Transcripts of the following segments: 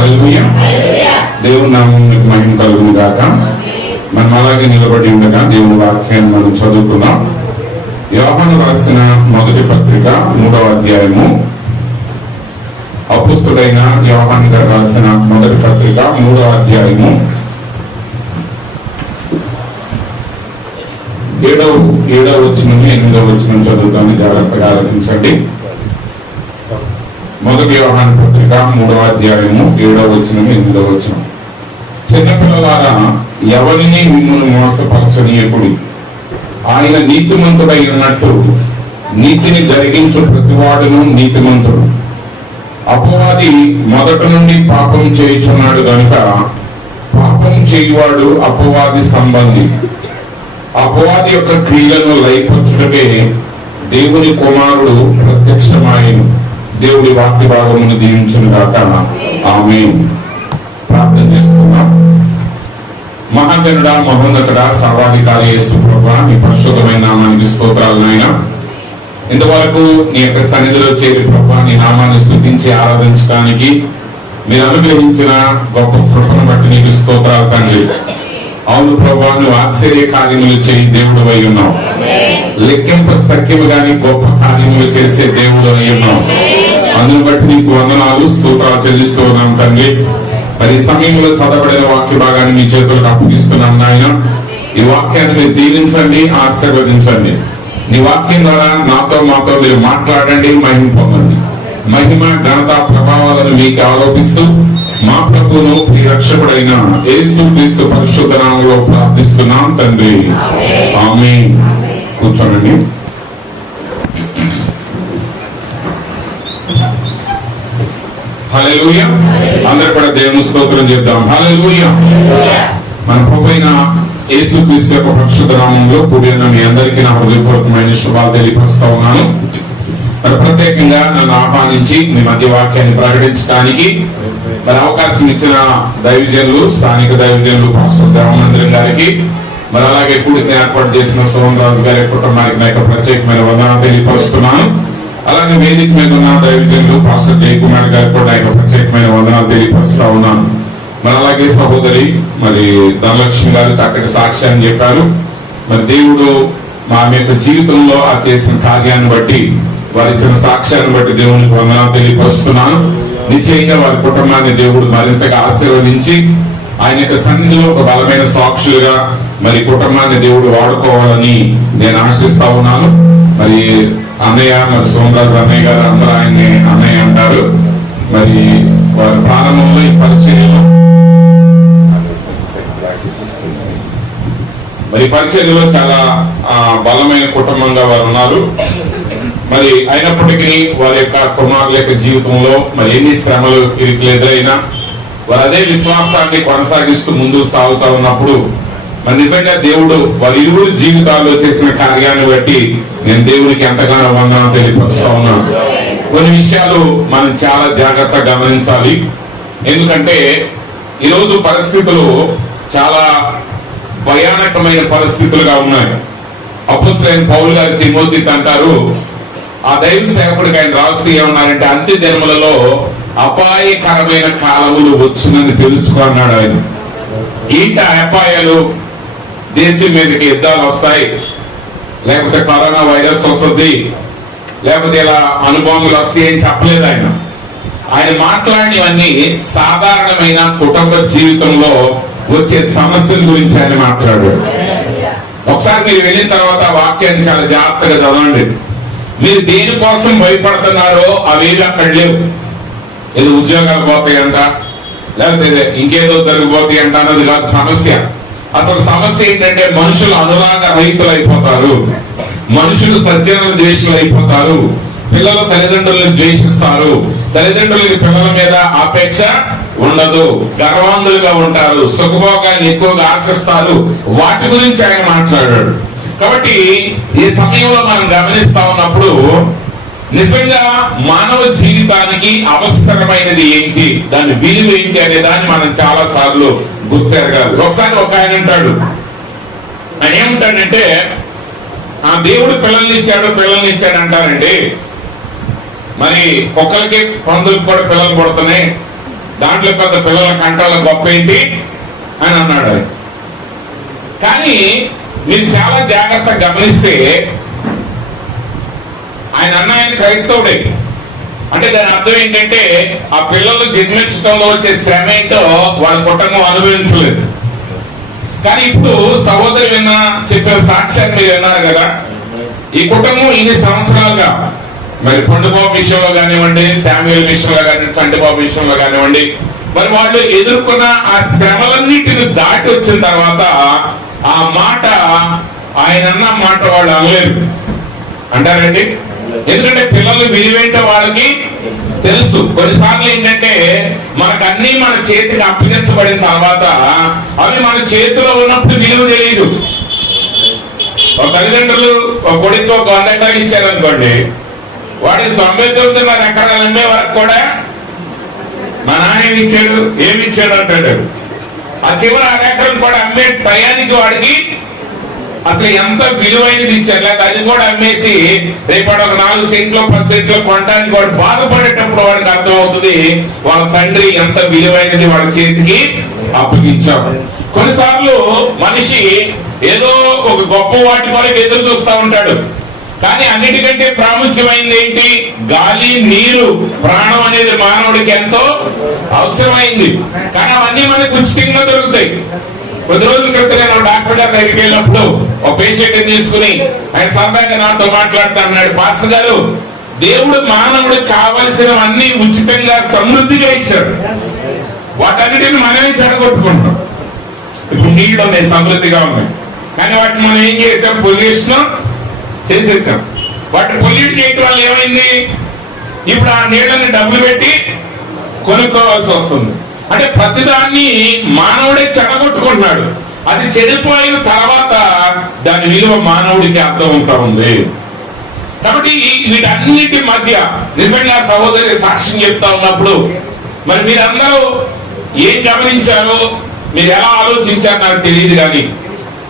హల్లెలూయా. దేవుని నామమునకు మహిమ కలుగును గాక. మనం అలాగే నిలబడి ఉండగా దేవుని వాక్యాన్ని మనం చదువుకుందాం. యోహాను రాసిన మొదటి పత్రిక 3వ అధ్యాయము. అపోస్తలుడైన యోహాను గారు రాసిన మొదటి పత్రిక 3వ అధ్యాయము 7వ వచనం 8వ వచనం చదువుతాను, జాగ్రత్తగా ఆలోచించండి. మొదటి యోహాను పత్రిక 3వ అధ్యాయము 7వ వచనం 8వ వచనం. చిన్నపిల్లలారా, ఎవరిని మిమ్మల్ని మోసపరచనీయకుడి. ఆయన నీతిమంతుడై ఉన్నట్టు నీతిని జరిగించు ప్రతివాడును నీతిమంతుడు. అపవాది మొదటి నుండి పాపం చేయుచున్నాడు గనుక పాపం చేయువాడు అపవాది సంబంధి. అపవాది యొక్క క్రియలను లయపరచుటకే దేవుని కుమారుడు ప్రత్యక్షమాయను. దేవుడి వాక్య భాగమును దీవించును గాక. ఆమేన్. ప్రార్థన చేసుకున్నాం. మహాగణుడా, మహోన్నతుడా, సర్వాధికారి యేసు ప్రభువా, నీ పరిశుద్ధమైన నామానికి స్తోత్రాలు నాయనా. ఇంతవరకు నీ యొక్క సన్నిధిలో చేరి ప్రభువా, నీ నామాన్ని స్తుతించి ఆరాధించడానికి మీరు అనుగ్రహించిన గొప్ప కృపను బట్టి నీకు స్తోత్రాలు తండ్రి. అవును ప్రభువా, నువ్వు ఆశ్చర్య కార్యములు చేయి దేవుడు అయి ఉన్నావు. లెక్కింప సఖ్యము గాని గొప్ప కార్యములు చేసే దేవుడు అయి ఉన్నావు. అందును బట్టి నీకు వందనాలు, స్తోత్రాలు చెల్లిస్తూ ఉన్నాం తండ్రి. మరి సమయంలో చదవబడిన వాక్య భాగాన్ని మీ చేతులకు అప్పగిస్తున్నాం నాయన. ఈ వాక్యాన్ని మీరు దీవించండి, ఆశీర్వదించండి. నీ వాక్యం ద్వారా మాతో మీరు మాట్లాడండి, మహిమ పొందండి. మహిమ, ఘనత, ప్రభావాలను మీకు ఆరోపిస్తూ మా ప్రభువును రక్షకుడైన యేసు క్రీస్తు పరిశుద్ధ నామములో ప్రార్థిస్తున్నాం తండ్రి. ఆమేన్. కూర్చోండి. హల్లెలూయా. అందరూ కూడా దేవుని స్తోత్రం చేద్దాం. హల్లెలూయా. మన ప్రభువైన యేసు క్రీస్తు యొక్క పరిశుద్ధ నామములో కూడిన మీ అందరికీ నా హృదయపూర్వకమైన శుభాలు తెలియపరుస్తా ఉన్నాను. మరి ప్రత్యేకంగా నన్ను ఆహ్వానించి మీ మధ్య వాక్యాన్ని ప్రకటించడానికి మరి అవకాశం ఇచ్చిన దైవజనులు, స్థానిక దైవజనులు పాస్టర్ దేవమందిరం గారికి, మరి అలాగే కూడిని ఏర్పాటు చేసిన సోమన్ రాజు గారి కుటుంబానికి నా యొక్క ప్రత్యేకమైన వందనాలు తెలియపరుస్తున్నాను. అలాగే వేదిక మీద ఉన్న దైవజనులు పాస్టర్ జయకుమార్ గారికి కూడా నా యొక్క ప్రత్యేకమైన వందనాలు తెలియపరుస్తా ఉన్నాను. మరి అలాగే సహోదరి మరి ధనలక్ష్మి గారు చక్కటి సాక్ష్యాన్ని చెప్పారు. మరి దేవుడు మా యొక్క జీవితంలో ఆ చేసిన కార్యాన్ని బట్టి, వారి ఇచ్చిన సాక్ష్యాన్ని బట్టి దేవునికి వందనాలు తెలియపరుస్తున్నాను. నిశ్చయంగా వారి కుటుంబాన్ని దేవుడు మరింతగా ఆశీర్వదించి ఆయన యొక్క సన్నిధిలో ఒక బలమైన సాక్షులుగా మరి కుటుంబాన్ని దేవుడు వాడుకోవాలని నేను ఆశిస్తా ఉన్నాను. మరి అన్నయ్య, మరి సోమరాజు అన్నయ్య గారు అందరూ ఆయన్ని అన్నయ్య అంటారు. మరి వారి ప్రారంభంలో ఈ పరిచర్యలో చాలా బలమైన కుటుంబంగా వారు ఉన్నారు. మరి అయినప్పటికీ వారి యొక్క కుమారుల యొక్క జీవితంలో మరి ఎన్ని శ్రమలు ఇరుకులు ఎదురైనా వారు అదే విశ్వాసాన్ని కొనసాగిస్తూ ముందుకు సాగుతా ఉన్నప్పుడు మరి నిజంగా దేవుడు వారి ఇరువురు జీవితాల్లో చేసిన కార్యాన్ని బట్టి నేను దేవునికి ఎంతగానో వందనాలు తెలియపరుస్తా ఉన్నాను. కొన్ని విషయాలు మనం చాలా జాగ్రత్తగా గమనించాలి. ఎందుకంటే ఈరోజు పరిస్థితులు చాలా భయానకమైన పరిస్థితులుగా ఉన్నాయి. అపోస్తలుడైన పౌలు గారు తిమోతితో అంటారు, ఆ దైవ సేవకుడికి ఆయన రాస్తూ ఏమన్నారంటే, అంత్య దినములలో అపాయకరమైన కాలములు వచ్చునని తెలుసుకున్నాడు ఆయన. ఏంటి అపాయాలు? దేశం మీదకి యుద్ధాలు వస్తాయి, లేకపోతే కరోనా వైరస్ వస్తుంది, లేకపోతే ఇలా అనుభవములు వస్తాయి అని చెప్పలేదు ఆయన. ఆయన మాట్లాడినవన్నీ సాధారణమైన కుటుంబ జీవితంలో వచ్చే సమస్యల గురించి ఆయన మాట్లాడాడు. ఒకసారి మీరు వెళ్ళిన తర్వాత వాక్యాన్ని చాలా జాగ్రత్తగా చదవండి. మీరు దేనికోసం భయపడుతున్నారో అవేవి అక్కడ లేవు. ఏదో ఉద్యోగాలు పోతాయంట, లేకపోతే ఇంకేదో జరిగిపోతాయి అంట అన్నది కాదు సమస్య. అసలు సమస్య ఏంటంటే మనుషులు అనురాగ రహితులు అయిపోతారు, మనుషులు సజ్జన ద్వేషులు అయిపోతారు, పిల్లలు తల్లిదండ్రులను ద్వేషిస్తారు, తల్లిదండ్రులకి పిల్లల మీద ఆపేక్ష ఉండదు, గర్వాంధులుగా ఉంటారు, సుఖభోగాన్ని ఎక్కువగా ఆశిస్తారు. వాటి గురించి ఆయన మాట్లాడాడు. కాబట్టి ఈ సమయంలో మనం గమనిస్తా ఉన్నప్పుడు నిజంగా మానవ జీవితానికి అవసరమైనది ఏంటి, దాని విలువ ఏంటి అనే దాన్ని మనం చాలా సార్లు గుర్తెరగాలి. ఒకసారి ఒక ఆయన అంటాడు, ఆయన ఏమంటాడంటే, ఆ దేవుడు పిల్లల్ని ఇచ్చాడు అంటారండి. మరి కుక్కలకి పందులకు కూడా పిల్లలు పుడుతున్నాయి, దాంట్లో పెద్ద పిల్లల కంట్రోల్ గొప్ప ఏంటి అని అన్నాడు. కానీ మీరు చాలా జాగ్రత్తగా గమనిస్తే ఆయన అన్న క్రైస్తవుడే అంటే దాని అర్థం ఏంటంటే ఆ పిల్లలు జన్మించడంలో వచ్చే శ్రమ ఏంటో వాళ్ళ కుటుంబం అనుభవించలేదు. కానీ ఇప్పుడు సహోదరి చెప్పిన సాక్ష్యాన్ని మీరు విన్నారు కదా. ఈ కుటుంబం ఇన్ని సంవత్సరాలుగా మరి పండుబాబు విషయంలో కానివ్వండి, శామ్యూల్ విషయంలో కానివ్వండి, చంటిబాబు విషయంలో కానివ్వండి, మరి వాళ్ళు ఎదుర్కొన్న ఆ శ్రమలన్నిటిని దాటి వచ్చిన తర్వాత ఆ మాట ఆయన అన్న మాట వాళ్ళు అనలేరు అంటారండి. ఎందుకంటే పిల్లలు విలువేంటో వాళ్ళకి తెలుసు. కొన్నిసార్లు ఏంటంటే మనకు అన్ని మన చేతికి అప్పగించబడిన తర్వాత అవి మన చేతిలో ఉన్నప్పుడు విలువ తెలియదు. ఒక తల్లిదండ్రులు ఒక కొడుకు ఒక 100 ఎకరాలు ఇచ్చారనుకోండి, వాడికి 99.5 ఎకరాలు అమ్మే వరకు కూడా మా నాన్న ఏమి ఇచ్చాడు అంటాడు. ఆ చివరి 6 ఎకరం కూడా అమ్మే టయానికి వాడికి అసలు ఎంత విలువైనది ఇచ్చారు. లేదా అది కూడా అమ్మేసి రేపటి ఒక 4 సెంట్లు 10 సెంట్లు కొనడానికి వాడు బాధపడేటప్పుడు వాడికి అర్థం అవుతుంది వాళ్ళ తండ్రి ఎంత విలువైనది వాళ్ళ చేతికి అప్పగించాడు. కొన్నిసార్లు మనిషి ఏదో ఒక గొప్ప వాటి కొరకు ఎదురు చూస్తూ ఉంటాడు. కానీ అన్నిటికంటే ప్రాముఖ్యమైనది ఏంటి? గాలి, నీరు, ప్రాణం అనేది మానవుడికి ఎంతో అవసరమైంది. కానీ అవన్నీ మనకు ఉచితంగా దొరుకుతాయి. కొద్ది రోజుల క్రితం నేను డాక్టర్ గారి దగ్గరికి వెళ్ళినప్పుడు ఒక పేషెంట్ తీసుకుని ఆయన సరదాగా నాతో మాట్లాడుతూ అన్నాడు, పాస్టర్ గారు, దేవుడు మానవుడికి కావలసినవన్నీ ఉచితంగా సమృద్ధిగా ఇచ్చాడు, వాటన్నిటిని మనమే చెడగొట్టుకుంటాం. ఇప్పుడు నీళ్ళు ఉన్నాయి, సమృద్ధిగా ఉన్నాయి, కానీ వాటిని మనం ఏం చేసాం? పొల్యూషన్ చేసేసాం. వాటిని పొల్యూట్ చేయటం వల్ల ఏమైంది? ఇప్పుడు ఆ నీళ్ళని డబ్బులు పెట్టి కొనుక్కోవాల్సి వస్తుంది. అంటే ప్రతిదాన్ని మానవుడే చెడగొట్టుకుంటున్నాడు. అది చెడిపోయిన తర్వాత దాని విలువ మానవుడికి అర్థమవుతా ఉంది. కాబట్టి వీటన్నిటి మధ్య నిజంగా సహోదరి సాక్ష్యం చెప్తా ఉన్నప్పుడు మరి మీరందరూ ఏం గమనించారో, మీరు ఎలా ఆలోచించారో నాకు తెలియదు. కానీ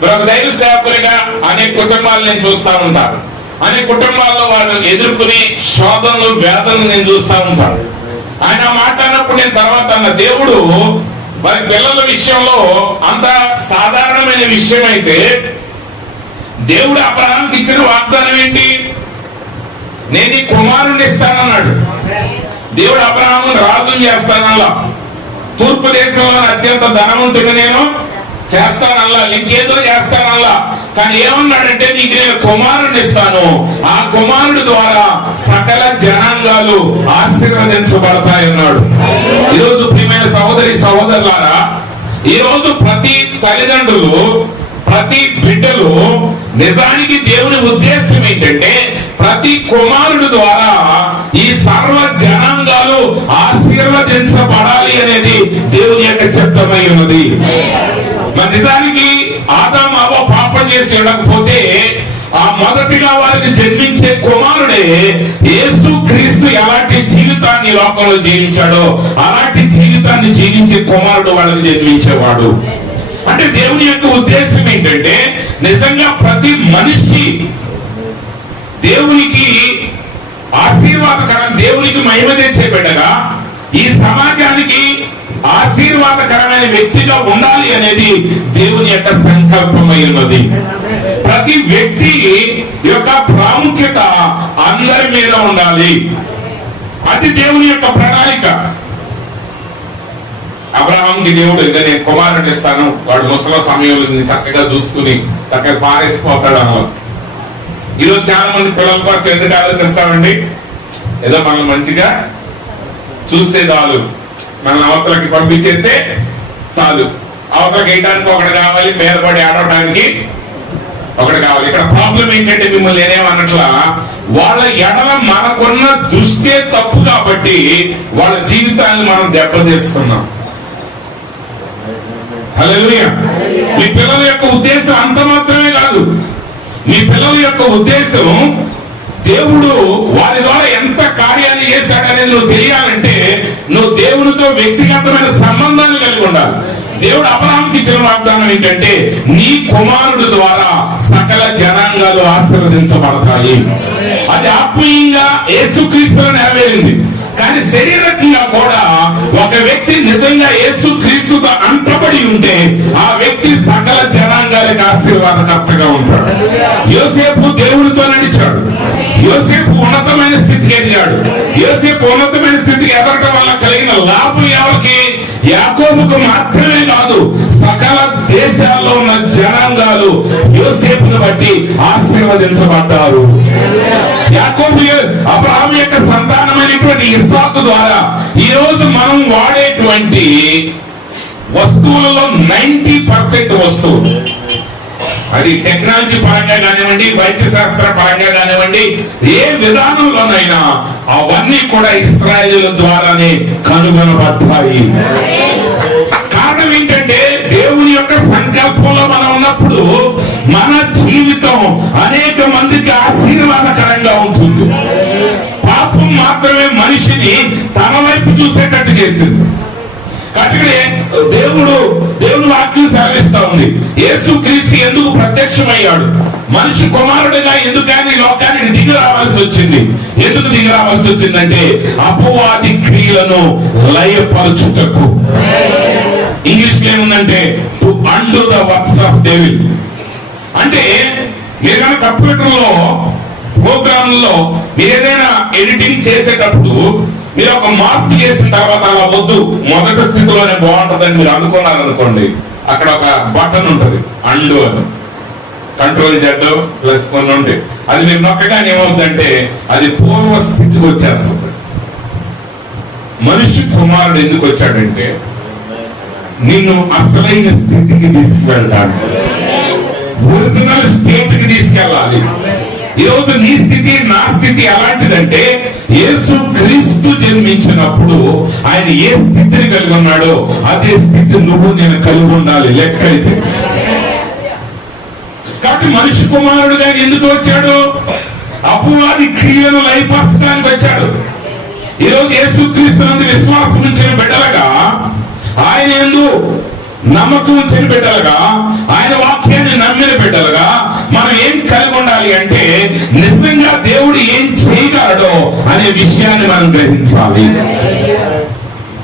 ఒక దైవ సేవకునిగా అనేక కుటుంబాలు నేను చూస్తూ ఉంటాను. అనేక కుటుంబాల్లో వాళ్ళు ఎదుర్కొనే శోధనలు, వేదనలు నేను చూస్తూ ఉంటాను. ఆయన మాట్లాడినప్పుడు నేను తర్వాత అన్న, దేవుడు మరి పిల్లల విషయంలో అంత సాధారణమైన విషయం అయితే దేవుడు అబ్రహాంకి ఇచ్చిన వాగ్దానం ఏంటి? నేను ఈ కుమారుణ్ణి ఇస్తానన్నాడు. దేవుడు అబ్రహామును రాజుని చేస్తానల్లా, తూర్పు దేశంలో అత్యంత ధనవంతుడు నేను చేస్తానల్లా, ఇంకేదో చేస్తానల్లా. కానీ ఏమన్నాడంటే, నీకు నేను కుమారుని ఇస్తాను, ఆ కుమారుడి ద్వారా సకల జనాంగాలు ఆశీర్వదించబడతాయన్నాడు. ఈరోజు ప్రియమైన సహోదరి సహోదరులారా, ఈరోజు ప్రతి తల్లిదండ్రులు, ప్రతి బిడ్డలు నిజానికి దేవుని ఉద్దేశం ఏంటంటే ప్రతి కుమారుడు ద్వారా ఈ సర్వ జనాంగాలు ఆశీర్వదించబడాలి అనేది దేవుని యొక్క చిత్తమై ఉన్నది. మరి నిజానికి ఆదాము అవ్వ పాపం చేసి ఉండకపోతే ఆ మొదటిగా వారికి జన్మించే కుమారుడే యేసు క్రీస్తు ఎలాంటి జీవితాన్ని లోకంలో జీవించాడో అలాంటి జీవితాన్ని జీవించే కుమారుడు వాళ్ళకి జన్మించేవాడు. అంటే దేవుని యొక్క ఉద్దేశం ఏంటంటే నిజంగా ప్రతి మనిషి దేవునికి ఆశీర్వాదకరం, దేవునికి మహిమ తెచ్చే బిడ్డగా ఈ సమాజానికి ఆశీర్వాదకరమైన వ్యక్తిగా ఉండాలి అనేది దేవుని యొక్క సంకల్పమై ఉన్నది. ప్రతి వ్యక్తి యొక్క ప్రాముఖ్యత అందరి మీద ఉండాలి. అది దేవుని యొక్క ప్రణాళిక. అబ్రహాంకి దేవుడు ఇంకా నేను కుమారుడు ఇస్తాను, వాడు ముసల సమయంలో చక్కగా చూసుకుని చక్కగా పారేసిపోతాడు అన్న. ఈరోజు చాలా మంది పిల్లల కోసం ఎందుకు ఆలోచిస్తామండి? ఏదో మనం మంచిగా చూస్తే చాలు, మన అవతలకి పంపించేస్తే చాలు. అవతలకి వేయడానికి ఒకటి కావాలి, మీద పడి ఆడటానికి ఒకటి కావాలి. ఇక్కడ ప్రాబ్లం ఏంటంటే మిమ్మల్ని నేనేమన్నట్లా, వాళ్ళ ఎడల మనకున్న దృష్టే తప్పు కాబట్టి వాళ్ళ జీవితాన్ని మనం దెబ్బతీస్తున్నాం. హల్లెలూయా. మీ పిల్లల యొక్క ఉద్దేశం అంత మాత్రమే కాదు. మీ పిల్లల యొక్క ఉద్దేశం దేవుడు వారి ద్వారా ఎంత కార్యాన్ని చేశాడనేది నువ్వు తెలియాలంటే నువ్వు దేవునితో వ్యక్తిగతమైన సంబంధాన్ని కలిగి ఉండాలి. దేవుడు అబ్రహాంకి ఇచ్చిన వాగ్దానం ఏంటంటే నీ కుమారుడు ద్వారా సకల జనాంగాలు ఆశీర్వదించబడతాయి. అది ఆత్మీయంగా యేసుక్రీస్తులో నెరవేరింది. కానీ శరీరంగా కూడా ఒక వ్యక్తి నిజంగా యేసు క్రీస్తుతో అంటబడి ఉంటే ఆ వ్యక్తి సకల జనాంగాలకు ఆశీర్వాదకర్తగా ఉంటాడు. యోసేపు దేవుడితో నడిచాడు. యోసేపు ఉన్నతమైన స్థితికి ఎదిగాడు. యోసేపు ఉన్నతమైన స్థితికి ఎదగటం వల్ల కలిగిన లాభం ఎవరికి? యాకోబుకు మాత్రమే కాదు, సకల దేశాల్లో ఉన్న జనాంగాలు యోసేపును బట్టి ఆశీర్వదించబడ్డారు. యాకోబు అబ్రహాము యొక్క సంతానమైనటువంటి ఇస్సాకు ద్వారా ఈ రోజు మనం వాడేటువంటి వస్తువులలో 90% వస్తువులు, అది టెక్నాలజీ పరంగా కానివ్వండి, వైద్య శాస్త్ర పరంగా కానివ్వండి, ఏ విధానంలోనైనా అవన్నీ కూడా ఇశ్రాయేలుల ద్వారానే కనుగొనబడ్డాయి. కారణం ఏంటంటే దేవుని యొక్క సంకల్పంలో మనం ఉన్నప్పుడు మన జీవితం అనేక మందికి ఆశీర్వాదకరంగా ఉంటుంది. పాపం మాత్రమే మనిషిని తన వైపు చూసేటట్టు చేసింది. కాబట్టి దేవుని వాక్యం సెలవిస్తా ఉంది, యేసు క్రీస్తు ఎందుకు ప్రత్యక్షమయ్యాడు, మనిషి కుమారుడిగా ఎందుకని లోకానికి దిగి రావాల్సి వచ్చింది. ఎందుకు దిగి రావాల్సి వచ్చిందంటే అపవాది క్రియలను లయపరచుటకు. ఇంగ్లీష్ లో ఏముందంటే to and the works of devil. అంటే మీరు కనుక కంప్యూటర్ లో ప్రోగ్రామ్ లో మీరు ఏదైనా ఎడిటింగ్ చేసేటప్పుడు మీరు ఒక మార్పు చేసిన తర్వాత అలా వద్దు, మొదటి స్థితిలోనే బాగుంటుందని మీరు అనుకున్నారనుకోండి, అక్కడ ఒక బటన్ ఉంటుంది అండు అని, కంట్రోల్ Z+1 ఉంటాయి. అది మీరు నొక్కగానే ఏమవుతుందంటే అది పూర్వ స్థితికి వచ్చేస్తుంది. మనిషి కుమారుడు ఎందుకు వచ్చాడంటే నిన్ను అసలైన స్థితికి తీసుకువెళ్ళాడు, ఒరిజినల్ స్టేట్ కి తీసుకెళ్ళాలి. ఈరోజు నీ స్థితి నా స్థితి ఎలాంటిదంటే యేసు క్రీస్తు జన్మించినప్పుడు ఆయన ఏ స్థితిని కలిగి ఉన్నాడో అదే స్థితి నువ్వు నేను కలిగి ఉండాలి లెక్క అయితే. కాబట్టి మనిషి కుమారుడుగా ఎందుకు వచ్చాడు? అపవాది క్రియలను లయపరచడానికి వచ్చాడు. ఈరోజు యేసు క్రీస్తు నందు విశ్వాసం ఉంచిన బిడ్డలుగా, ఆయన యందు నమ్మకం ఉంచిన బిడ్డలుగా, ఆయన వాక్యాన్ని నమ్మిన బిడ్డలుగా మనం ఏం కలిగి ఉండాలి అంటే నిజంగా దేవుడు ఏం చేయగలడో అనే విషయాన్ని మనం గ్రహించాలి.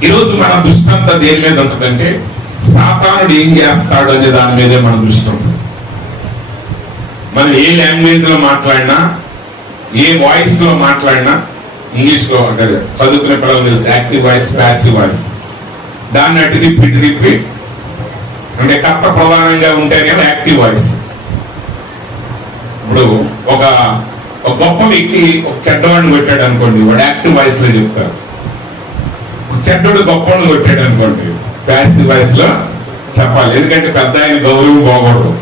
ఈరోజు మన దృష్టి అంతా దేని మీద ఉంటుందంటే సాతానుడు ఏం చేస్తాడు అనే దాని మీదే మన దృష్టి ఉంటుంది. మనం ఏ లాంగ్వేజ్ లో మాట్లాడినా, ఏ వాయిస్ లో మాట్లాడినా, ఇంగ్లీష్ లో అంటే చదువుకునే పిల్లలు తెలుసు యాక్టివ్ వాయిస్, ప్యాసివ్ వాయిస్, దాన్ని అటు తిప్పి ఇటు తిప్పి అంటే కర్త ప్రధానంగా ఉంటేనేమో యాక్టివ్ వాయిస్. ఇప్పుడు ఒక గొప్ప వ్యక్తి ఒక చెడ్డవాడిని కొట్టాడు అనుకోండి, వాడు యాక్టివ్ వాయిస్ లో చెప్తారు. చెడ్డోడు గొప్పవాడిని కొట్టాడు అనుకోండి, ప్యాసివ్ వాయిస్ లో చెప్పాలి. ఎందుకంటే పెద్ద ఆయన గౌరవం బాగోడు.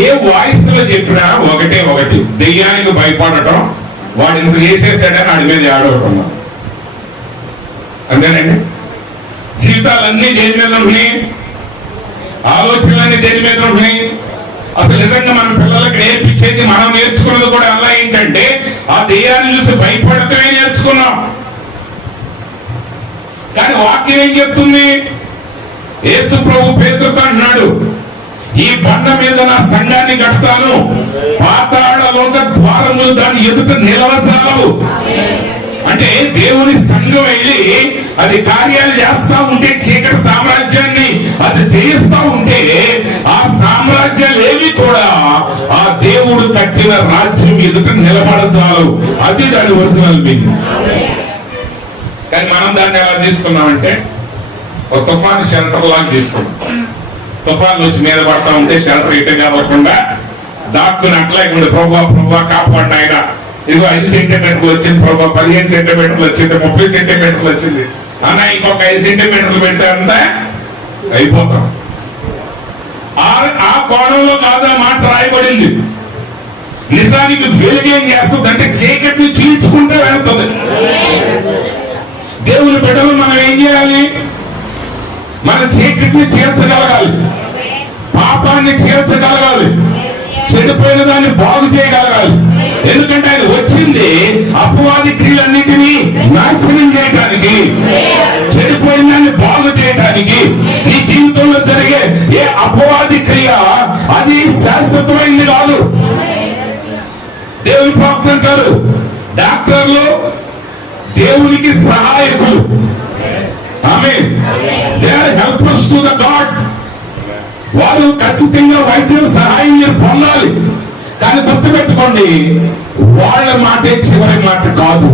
ఏ వాయిస్ లో చెప్పినా ఒకటి, దెయ్యానికి భయపడటం, వాడు ఇంత చేసేసాడని వాడి మీద ఆడవటం. అంతేనండి. జీవితాలన్నీ దేని మీద ఉన్నాయి, ఆలోచనలన్నీ దేని మీద ఉన్నాయి. అసలు నిజంగా మన పిల్లలకి నేర్పించేది, మనం నేర్చుకున్నది కూడా అలా ఏంటంటే ఆ దెయ్యాన్ని చూసి భయపడటమే నేర్చుకున్నాం. కానీ వాక్యం ఏం చెప్తుంది? యేసు ప్రభు పేతురుతో అన్నాడు, ఈ బండ మీద నా సంఘాన్ని కడతాను, పాతాళ లోక ద్వారములు దాన్ని ఎదుట నిలవజాలవు. అంటే దేవుని సంఘం వెళ్ళి అది కార్యాలు చేస్తా ఉంటే, చీకటి సామ్రాజ్యాన్ని అది జయిస్తా ఉంటే ఆ సామ్రాజ్యాలు ఏవి కూడా ఆ దేవుడు కట్టిన రాజ్యం ఎదుట నిలబడచాలు. అది దాని ఒరిజినల్ మీనింగ్. కానీ మనం దాన్ని ఎలా తీసుకున్నామంటే ఒక తుఫాను షెల్టర్ లాగా తీసుకున్నాం. తుఫాను వచ్చి మీద పడతా ఉంటే షెల్టర్ ఇటు కాకుండా దాక్కుని అట్లాగే ప్రభా కాపాడిన ఆయన, ఇదిగో 5 సెంటీమీటర్లు వచ్చింది ప్రభా, 15 సెంటీమీటర్లు వచ్చింది, 30 సెంటీమీటర్లు వచ్చింది అన్న, ఇంకొక 5 సెంటీమీటర్లు పెడితే అంతా అయిపోతాం. ఆ కోణంలో కాదు ఆ మాట రాయబడింది. నిజానికి వెలుగు ఏం చేస్తుంది అంటే చీకటిని చీల్చుకుంటే వెళ్తుంది. దేవుని బిడ్డలు మనం ఏం చేయాలి? మన చీకటిని చీల్చగలగాలి, పాపాన్ని చీల్చగలగాలి, చెడిపోయిన దాన్ని బాగు చేయగలగాలి. ఎందుకంటే ఆయన వచ్చింది అపవాది క్రియలన్నింటినీ నాశనం చేయడానికి, చెడిపోయిన దాన్ని బాగు చేయడానికి. నీ జీవితంలో జరిగే ఏ అపవాది క్రియ అది శాశ్వతమైంది కాదు. దేవుని ప్రవక్త అంటారు, డాక్టర్లు దేవునికి సహాయకులు. ఆమేన్. They are helpers to the God. వారు ఖచ్చితంగా వైద్యుల సహాయం మీరు పొందాలి. కానీ గుర్తుపెట్టుకోండి, వాళ్ళ మాటే చివరి మాట కాదు.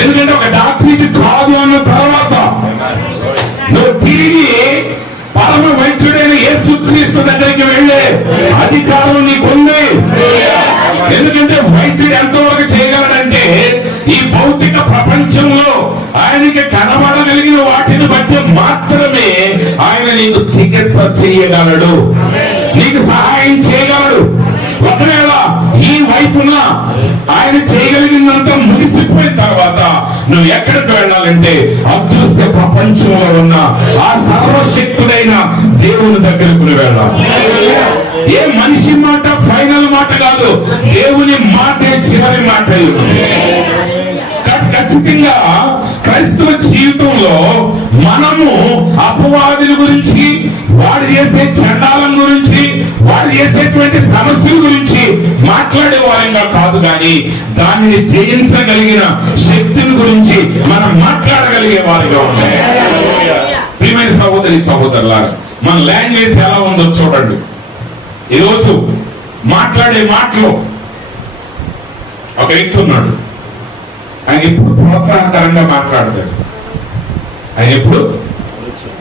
ఎందుకంటే ఒక డాక్టర్ ఇది కాదు అన్న తర్వాత నువ్వు తిరిగి పరమ వైద్యుడైన యేసుక్రీస్తు దగ్గరికి వెళ్ళే అధికారం నీకుంది. ఎందుకంటే వైద్యుడు ఎంతవరకు చేయగలడంటే ఈ భౌతిక ప్రపంచంలో ఆయనకి కనబడగలిగిన వాటిని బట్టి మాత్రమే ఆయన నీకు చికిత్స చేయగలడు, నీకు సహాయం చేయగలడు. ఒకవేళ ఈ వైపున ఆయన చేయగలిగినంత ముగిసిపోయిన తర్వాత నువ్వు ఎక్కడికి వెళ్ళాలంటే అదృశ్య ప్రపంచంలో ఉన్న ఆ సర్వశక్తుడైన దేవుని దగ్గరకు వెళ్ళాలి. ఏ మనిషి మాట ఫైనల్ మాట కాదు, దేవుని మాటే చివరి మాట. ఖచ్చితంగా క్రైస్తవ జీవితంలో మనము అపవాదుల గురించి, వాడు చేసే చండాలం గురించి, వాడు చేసేటువంటి సమస్యల గురించి మాట్లాడే వారంగా కాదు, కానీ దానిని జయించగలిగిన శక్తిని గురించి మనం మాట్లాడగలిగే వారిగా ఉండాలి. ప్రియమైన సహోదరి సహోదరులారా, మన లాంగ్వేజ్ ఎలా ఉందో చూడండి. ఈరోజు మాట్లాడే మాటలో ఒక వ్యక్తి ఉన్నాడు, ఆయన ఎప్పుడు ప్రోత్సాహకరంగా మాట్లాడతాడు. ఆయన ఎప్పుడు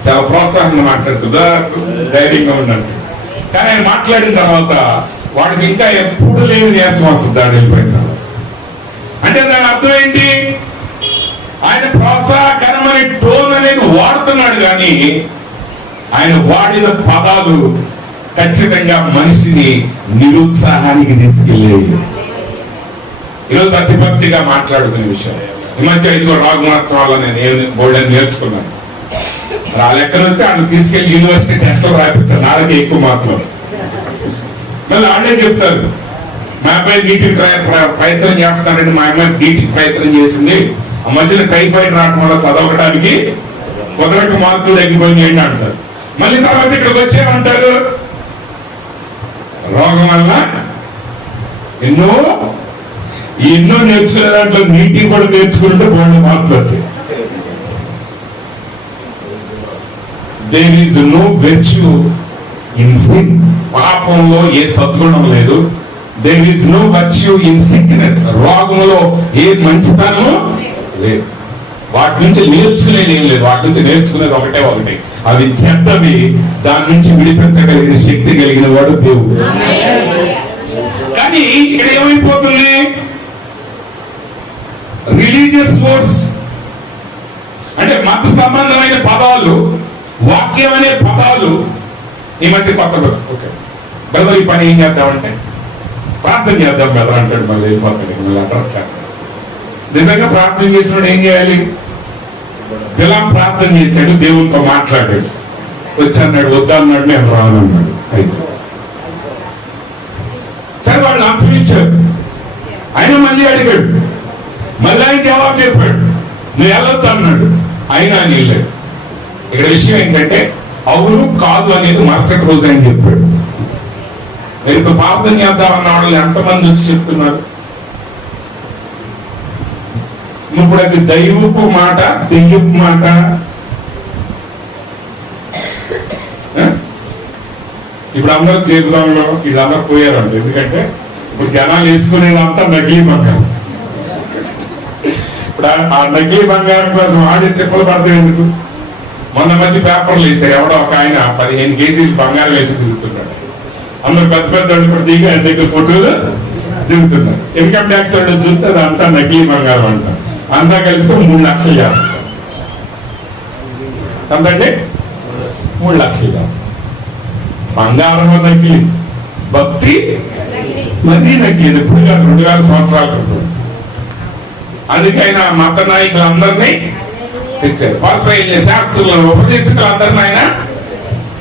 చాలా ప్రోత్సాహంగా మాట్లాడుతుందా, ధైర్యంగా ఉన్నట్టు. కానీ ఆయన మాట్లాడిన తర్వాత వాడికి ఇంకా ఎప్పుడు లేని నీరసం వస్తుంది దాని వెళ్ళిపోయిన తర్వాత. అంటే దాని అర్థం ఏంటి? ఆయన ప్రోత్సాహకరమనే టోన్ అనేది వాడుతున్నాడు, కానీ ఆయన వాడిన పదాలు ఖచ్చితంగా మనిషిని నిరుత్సాహానికి తీసుకెళ్ళేవి. ఈరోజు అతిభక్తిగా మాట్లాడుకునే విషయం. ఈ మధ్య ఇదిగో రాఘుమార్తం వల్ల నేను బోల్డెన్ నేర్చుకున్నాను. ఆ లెక్కన వస్తే ఆయన తీసుకెళ్లి యూనివర్సిటీ టెస్ట్ లో రాయించారు, నాలుగు ఎక్కువ మార్కులు. మళ్ళీ వాళ్ళే చెప్తారు, మా అబ్బాయి నీటికి ప్రయత్నం చేస్తున్నారండి, మా అమ్మాయి నీటికి ప్రయత్నం చేసింది, ఆ మధ్యన టైఫాయిడ్ రావడం వల్ల చదవడానికి కుదరక మార్కులు తగ్గిపోయింది అంటారు. మళ్ళీ తర్వాత ఇక్కడికి వచ్చేమంటారు, రోగం వల్ల ఎన్నో నేర్చుకునే దాంట్లో నీటి కూడా నేర్చుకుంటే బాగుండే మార్పులు వచ్చాయి. There is no virtue in sin. పాపంలో ఏ సద్గుణం లేదు. There is no virtue in sickness. రోగంలో ఏ మంచితనం లేదు. వాటి నుంచి నేర్చుకునేది ఏం లేదు. వాటి నుంచి నేర్చుకునేది ఒకటే, అవి చెడ్డవి. దాని నుంచి విడిపించగలిగిన శక్తి కలిగిన వాడు దేవుడు. కానీ ఇక్కడ ఏమైపోతుంది, రిలీజియస్ వర్డ్స్ అంటే మత సంబంధమైన పదాలు, వాక్యం అనే పదాలు ఈ మధ్య కొత్త. ఓకే బ్రదర్, ఈ పని ఏం చేద్దామంటే ప్రార్థన చేద్దాం బ్రదర్ అంటాడు. మళ్ళీ వెళ్ళిపోతాడు, మళ్ళీ అడ్రస్ చేస్తాడు. నిజంగా ప్రార్థన చేసినాడు ఏం చేయాలి? ఇలా ప్రార్థన చేశాడు, దేవునితో మాట్లాడాడు, వచ్చి అన్నాడు వద్దా అన్నాడు, నేను రాను అన్నాడు. అయితే సరే వాళ్ళు ఆశ్రయించారు. ఆయన మళ్ళీ అడిగాడు, మళ్ళీ ఆయన జవాబు చెప్పాడు, నువ్వు వెళ్ళొద్దు అన్నాడు. అయినా అని వెళ్ళాడు. ఇక్కడ విషయం ఏంటంటే అవును కాదు అనేది మరుసటి రోజు ఆయన చెప్పాడు. మీరు ఇప్పుడు ప్రార్థన చేద్దామన్న వాళ్ళు ఎంతమంది వచ్చి చెప్తున్నారు? ఇప్పుడు అది దైవపు మాట, దెయ్యపు మాట? ఇప్పుడు అందరూ చేతుల్లో వీళ్ళందరూ పోయారంట. ఎందుకంటే ఇప్పుడు జనాలు వేసుకునేదంతా నకిలీ బంగారం. ఇప్పుడు ఆ నకిలీ బంగారం కోసం ఆడి తిప్పలు పడతాయి ఎందుకు? మొన్న మధ్య పేపర్లు వేస్తారు, ఎవడో ఒక ఆయన 15 కేజీలు బంగారం వేసి దిగుతున్నాడు. అందరు పెద్ద పెద్ద కూడా దిగి ఆయన దగ్గర ఫోటోలు దిగుతున్నారు. ఇన్కమ్ ట్యాక్స్ వాళ్ళు చూస్తే అదంతా నకిలీ బంగారం అంటారు. అంతా కలిపితే 3 లక్షలు చేస్తారు. అంతండి 3 లక్షలు చేస్తారు. బంగారం నకిలీ, భక్తి మరీ నకిలీ. ఇప్పుడు 2000 సంవత్సరాల క్రితం. అందుకైనా మత నాయకులందరినీ తెచ్చారు. పరిసయ్యుల్ని, శాస్త్రులను, ఉపదేశకులందరినీ ఆయన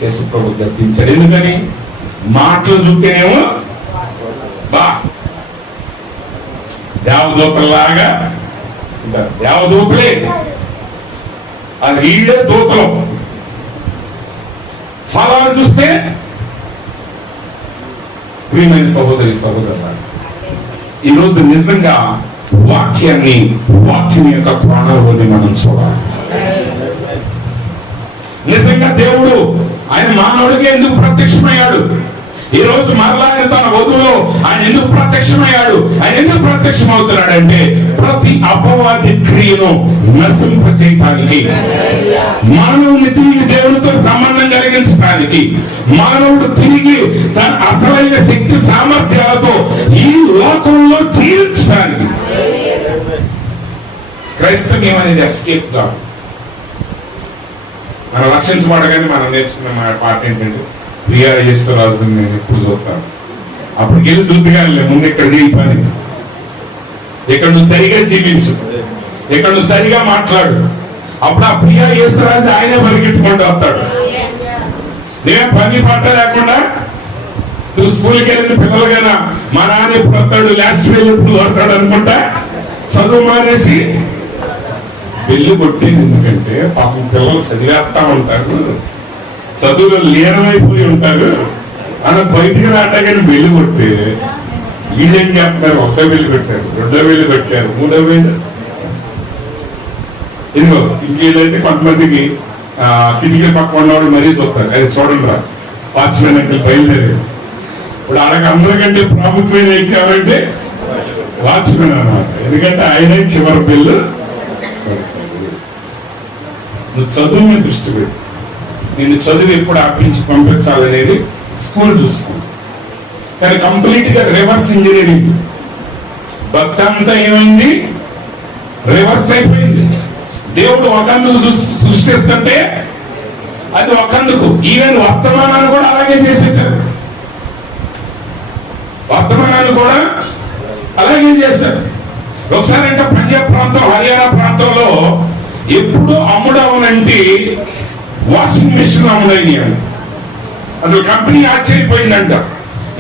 యేసు ప్రభు గద్దించాడు. ఎందుకని? మాటలు చూస్తేనేమో బా దేవదూతలాగా ఉంటారు. దేవదూతలే, అది వీళ్ళే దూతలు. ఫలాలు చూస్తే ప్రియమైన సహోదరి సహోదరులారా, ఈరోజు నిజంగా వాక్యం యొక్క కోణంలోని మనం చూడాలి. నిజంగా దేవుడు ఆయన మానవుడికి ఎందుకు ప్రత్యక్షమయ్యాడు? ఈ రోజు మరలా ఆయన తన వధువులో ఆయన ఎందుకు ప్రత్యక్షమయ్యాడు? ఆయన ఎందుకు ప్రత్యక్షమవుతున్నాడంటే ప్రతి అపవాది క్రియను నశింపచేయటానికి, మానవుని తిరిగి దేవునితో సంబంధం కలిగించడానికి, మానవుడు తిరిగి తన అసలైన శక్తి సామర్థ్యాలతో ఈ లోకంలో జీవించడానికి. క్రైస్తవ్యం అనేది ఎస్కేప్ కాదు. మనం రక్షించబడగానే మనం నేర్చుకున్న పాట ఏంటంటే ప్రియా యేసురాజు నేను ఎప్పుడు చూస్తాను. అప్పుడు గెలి చూద్దుగానే ముందు ఇక్కడ చేయి పని, ఇక్కడ నువ్వు సరిగా జీవించు, ఇక్కడ నువ్వు సరిగా మాట్లాడు. అప్పుడు ఆ ప్రియా యేసురాజు ఆయనే పరిగెట్టుకుంటూ వస్తాడు. నేను పని పాట లేకుండా నువ్వు స్కూల్కి వెళ్ళిన పిల్లలుగానా మా నాన్న ఎప్పుడు వస్తాడు, లాస్ట్ వేలు ఎప్పుడు వస్తాడు అనుకుంటా చదువు మానేసి పెళ్లి కొట్టేది. ఎందుకంటే పాపం పిల్లలు చదివేస్తా ఉంటారు, చదువులో లీనమైపోయి ఉంటారు. అలా బయటికి రావటానికి పెళ్లి కొడితే వీళ్ళేం చేస్తున్నారు? ఒక్క వేలు పెట్టారు, రెండో వేలు పెట్టారు, మూడో వేలు. ఇదిగో ఇంకేదైతే కొంతమందికి కిటికీ పక్క ఉన్నవాడు మరీ చూస్తారు. అది చూడండి రా వాచ్మెన్ అంటే బయలుదేరి. ఇప్పుడు అలాగే అందరికంటే ప్రాముఖ్యమైన ఎవరంటే వాచ్మెన్ అన్నమాట. ఎందుకంటే ఆయనే చివరి బిల్లు. నువ్వు చదువు మీద దృష్టి పెట్టు. నిన్ను చదువు ఎప్పుడు ఆపించి పంపించాలనేది స్కూల్ చూసుకో. కానీ కంప్లీట్ గా రివర్స్ ఇంజనీరింగ్. భక్తి అంతా ఏమైంది? రివర్స్ అయిపోయింది. దేవుడు ఒకందుకు సృష్టిస్తుంటే అది ఒకందుకు. ఈవెన్ వర్తమానాన్ని కూడా అలాగే చేసేసారు. వర్తమానాన్ని కూడా అలాగే చేశారు. ఒకసారి అంటే పంజాబ్ ప్రాంతం, హర్యానా ప్రాంతంలో ఎప్పుడు అమ్ముడవనంటే వాషింగ్ మిషన్ అమ్ముడైనాయి. అసలు కంపెనీ ఆశ్చర్యపోయిందంట,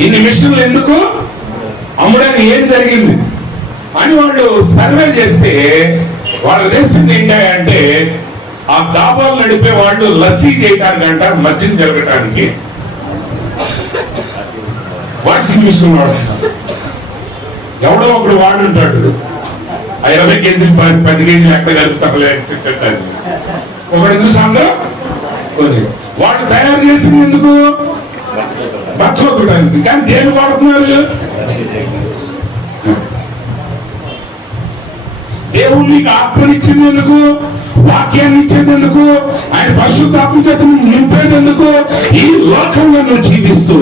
ఇన్ని మిషన్లు ఎందుకు అమ్ముడని, ఏం జరిగింది అని వాళ్ళు సర్వే చేస్తే వాళ్ళు తెలిసింది ఏంటంటే ఆ దాబాలు నడిపే వాళ్ళు లస్సీ చేయడానికంట, మద్యం జరగటానికి వాషింగ్ మిషన్ వాడుతున్నారు. ఎవడో ఒకడు వాడుంటాడు, 20 కేజీలు 10 కేజీలు ఎక్కడ కలుపుతారు ఒకటి చూసి అందరూ వాళ్ళు తయారు చేసింది ఎందుకు? బట్టలు కొట్టడానికి. కానీ దేని వాడుతున్నారు? దేవుడు నీకు ఆత్మనిచ్చింది ఎందుకు? వాక్యాన్ని ఇచ్చేది ఎందుకు? ఆయన పరిశుద్ధాత్మ చేత నింపేది ఎందుకు? ఈ లోకంలో నువ్వు జీవిస్తూ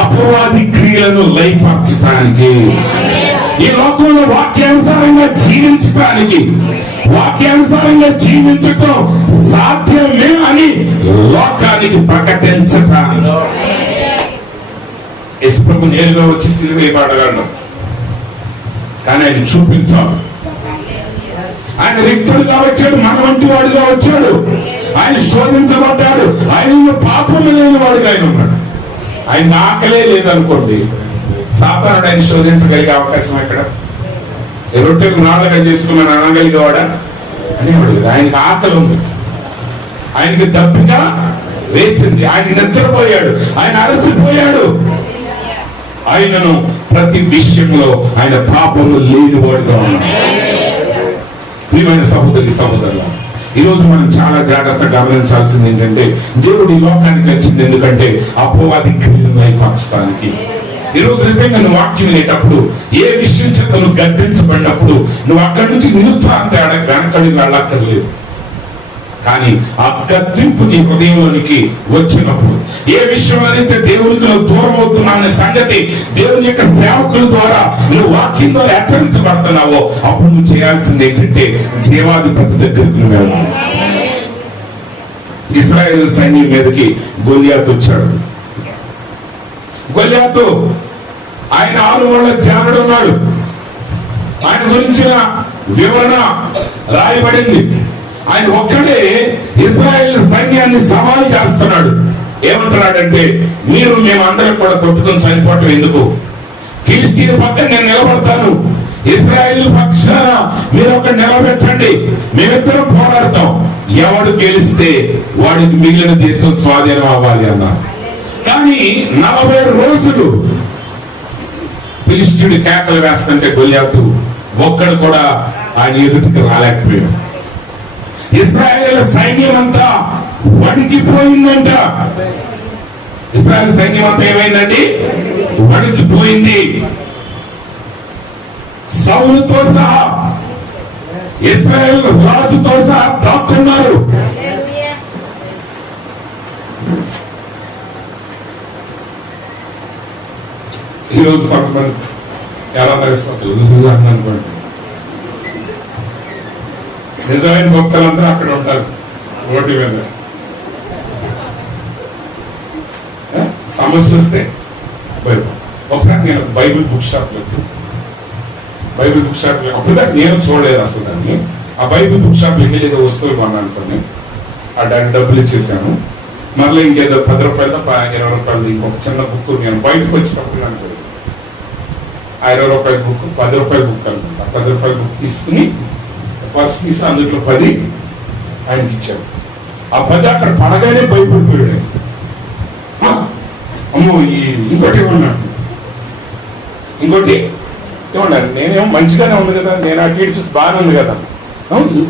అపవాది క్రియలను లయపరచడానికి, ఈ లోకంలో వాక్యానుసారంగా జీవించడానికి, వాక్యానుసారంగా జీవించటం సాధ్యమే అని లోకానికి ప్రకటించటానికి. యేసు ప్రభు నేరుగా వచ్చి సిలువ వేయబడగలడు, కానీ ఆయన చూపించాలి. ఆయన రిక్తుడుగా వచ్చాడు, మన వంటి వాడుగా వచ్చాడు. ఆయన శోధించబడ్డాడు, ఆయన పాపము లేని వాడుగా ఆయన ఉన్నాడు. ఆయన ఆకలే లేదనుకోండి, సాతానుడు ఆయన శోధించగలిగే అవకాశం ఎక్కడ? రొట్టెలు నాలుగా చేసుకున్నాను అనగలిగేవాడా? అనేవాడు. ఆయనకి ఆకలి ఉంది, ఆయనకి దప్పిక వేసింది, ఆయన నిద్రపోయాడు, ఆయన అలసిపోయాడు. ఆయనను ప్రతి విషయంలో ఆయన పాపము లేనివాడుగా ఉన్నాడు. ప్రియమైన సహోదరి సహోదరులు, ఈ రోజు మనం చాలా జాగ్రత్తగా గమనించాల్సింది ఏంటంటే దేవుడు ఈ లోకానికి వచ్చింది ఎందుకంటే అపవాది క్రియలను లయపరచడానికి. ఈ రోజు నిజంగా నువ్వు వాక్యం వినేటప్పుడు ఏ విషయం చేత నువ్వు గద్దించబడినప్పుడు నువ్వు అక్కడి నుంచి నిరుత్సాహంతో వెనకడికి వెళ్ళక్కర్లేదు. కానీ ఆ గద్దింపు నీ హృదయంలోనికి వచ్చినప్పుడు, ఏ విషయంలోనైతే దేవునికి నువ్వు దూరం అవుతున్నావు అనే సంగతి దేవుని యొక్క సేవకుల ద్వారా నువ్వు వాక్యం ద్వారా హెచ్చరించబడుతున్నావో అప్పుడు నువ్వు చేయాల్సింది ఏంటంటే జీవాధిపతి దగ్గరికి నువ్వు వెళ్ళాలి. ఇశ్రాయేలు సైన్యం మీదకి గొలియాతు వచ్చాడు. గొలియాతు ఆయన 6 జానుడు ఉన్నాడు. ఆయన గురించిన వివరణ రాయబడింది. ఆయన ఒక్కడే ఇశ్రాయేల్ సైన్యాన్ని సవాలు చేస్తున్నాడు. ఏమంటున్నాడంటే మేమందరం కూడా కొట్టుకొని చనిపోవటం ఎందుకు? ఫిలిష్తీయుల పక్కన నేను నిలబడతాను, ఇశ్రాయేల్ పక్షాన మీరు ఒక నిలబెట్టండి, మేమిద్దరం పోరాడతాం, ఎవడు గెలిస్తే వాడికి మిగిలిన దేశం స్వాధీనం అవ్వాలి అన్నారు. కానీ 40 రోజులు ఫిలిష్తీయుడు కేకలు వేస్తుంటే గొలియాతు ఒక్కడు కూడా ఆయన ఎదుటికి రాలేకపోయాడు. ఇశ్రాయేలు సైన్యం అంతా వణికిపోయిందంట. ఇశ్రాయేలు సైన్యం అంతా ఏమైందండి? వణికిపోయింది. సౌలుతో సహా ఇశ్రాయేల్ రాజుతో సహా దాక్కున్నారు. ఈరోజు కొంతమంది ఎలా అనుకోండి, నిజమైన భక్తులందరూ అక్కడ ఉంటారు రోడ్డు మీద. సమస్య వస్తే ఒకసారి నేను బైబిల్ బుక్ షాప్ లో అప్పుడు దాకా నేను చూడలేదు అసలు దాన్ని. ఆ బైబిల్ బుక్ షాప్ లోకి ఏదో వస్తువులు కొన్నాను అనుకోండి, ఆ దానికి డబ్బులు ఇచ్చేసాను. మళ్ళీ ఇంకేదో 10 రూపాయలు 20 రూపాయలు ఇంకొక చిన్న బుక్ నేను బయటకు వచ్చేటప్పుడు అనుకోండి, ఆ 20 రూపాయల బుక్ 10 రూపాయల బుక్ అనుకుంటా. 10 రూపాయల బుక్ తీసుకుని పర్స్ తీసి అందులో 10 ఆయనకి ఇచ్చాడు. ఆ 10 అక్కడ పడగానే భయపడిపోయాడు. అమ్మో ఇంకోటి ఏమన్నాడు, ఇంకోటి ఏమన్నాడు. నేనేమో మంచిగానే ఉంది కదా, నేను అటు ఇటు చూసి బాగానే ఉంది కదా.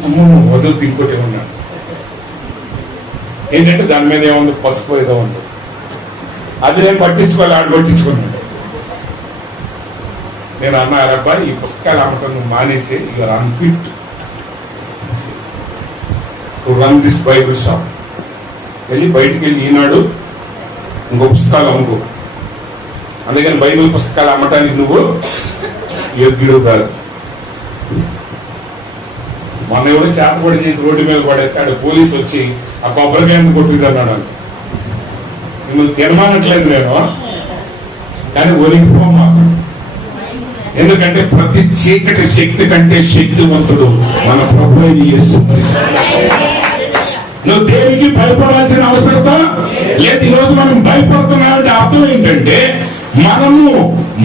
అమ్మో వదులుతూ ఇంకోటి ఏమన్నాడు. ఏంటంటే దాని మీద ఏముంది, పసుపు ఏదో ఉంది. అది నేను పట్టించుకోవాలి, ఆడు పట్టించుకున్నాడు. నేను అన్నారబ్బా, ఈ పుస్తకాలు అమ్మటం నువ్వు మానేసి, you're unfit to run this Bible shop. వెళ్ళి బయటికి వెళ్ళి ఈనాడు ఇంకో పుస్తకాలు అమ్ముకో. అందుకని బైబిల్ పుస్తకాలు అమ్మటానికి నువ్వు యోగ్యుడు కాదు. మొన్న ఎవరు చేతపడి చేసి రోడ్డు మీద పడేస్తాడు. పోలీసు వచ్చి ఆ కొబ్బరికాయను కొట్టుకున్నాడు. మిమ్మల్ని తీర్మానట్లేదు నేను, కానీ ఒలిగిపోమా. ఎందుకంటే ప్రతి చీకటి శక్తి కంటే శక్తివంతుడు మన ప్రభువైన యేసుక్రీస్తు. నువ్వు దేనికి భయపడాల్సిన అవసరత లేదు. ఈరోజు మనం భయపడుతున్నామంటే అర్థం ఏంటంటే, మనము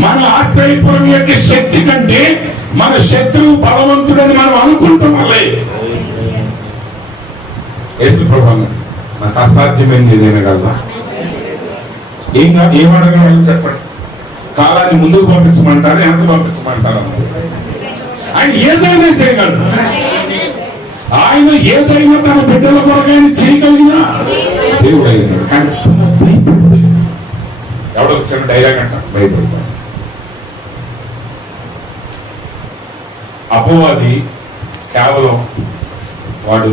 మన ఆశ్రయపురం యొక్క శక్తి కంటే మన శత్రువు బలవంతుడని మనం అనుకుంటున్నాలే. యేసు ప్రభువు నాకు అసాధ్యమైంది ఏదైనా కదా, ఏమడగలం చెప్పండి. కాలాన్ని ముందుకు పంపించమంటారు, ఎంత పంపించమంటారు? ఆయన ఏదైనా చేయగలరు. ఆయన ఏదైనా తన బిడ్డల కొరకైనా చేయగలిగిన దేవుడు అయినాడు. కానీ ఎవడో చిన్న డైలాగ్ అంట, భయపడతాడు. అపవాది కేవలం వాడు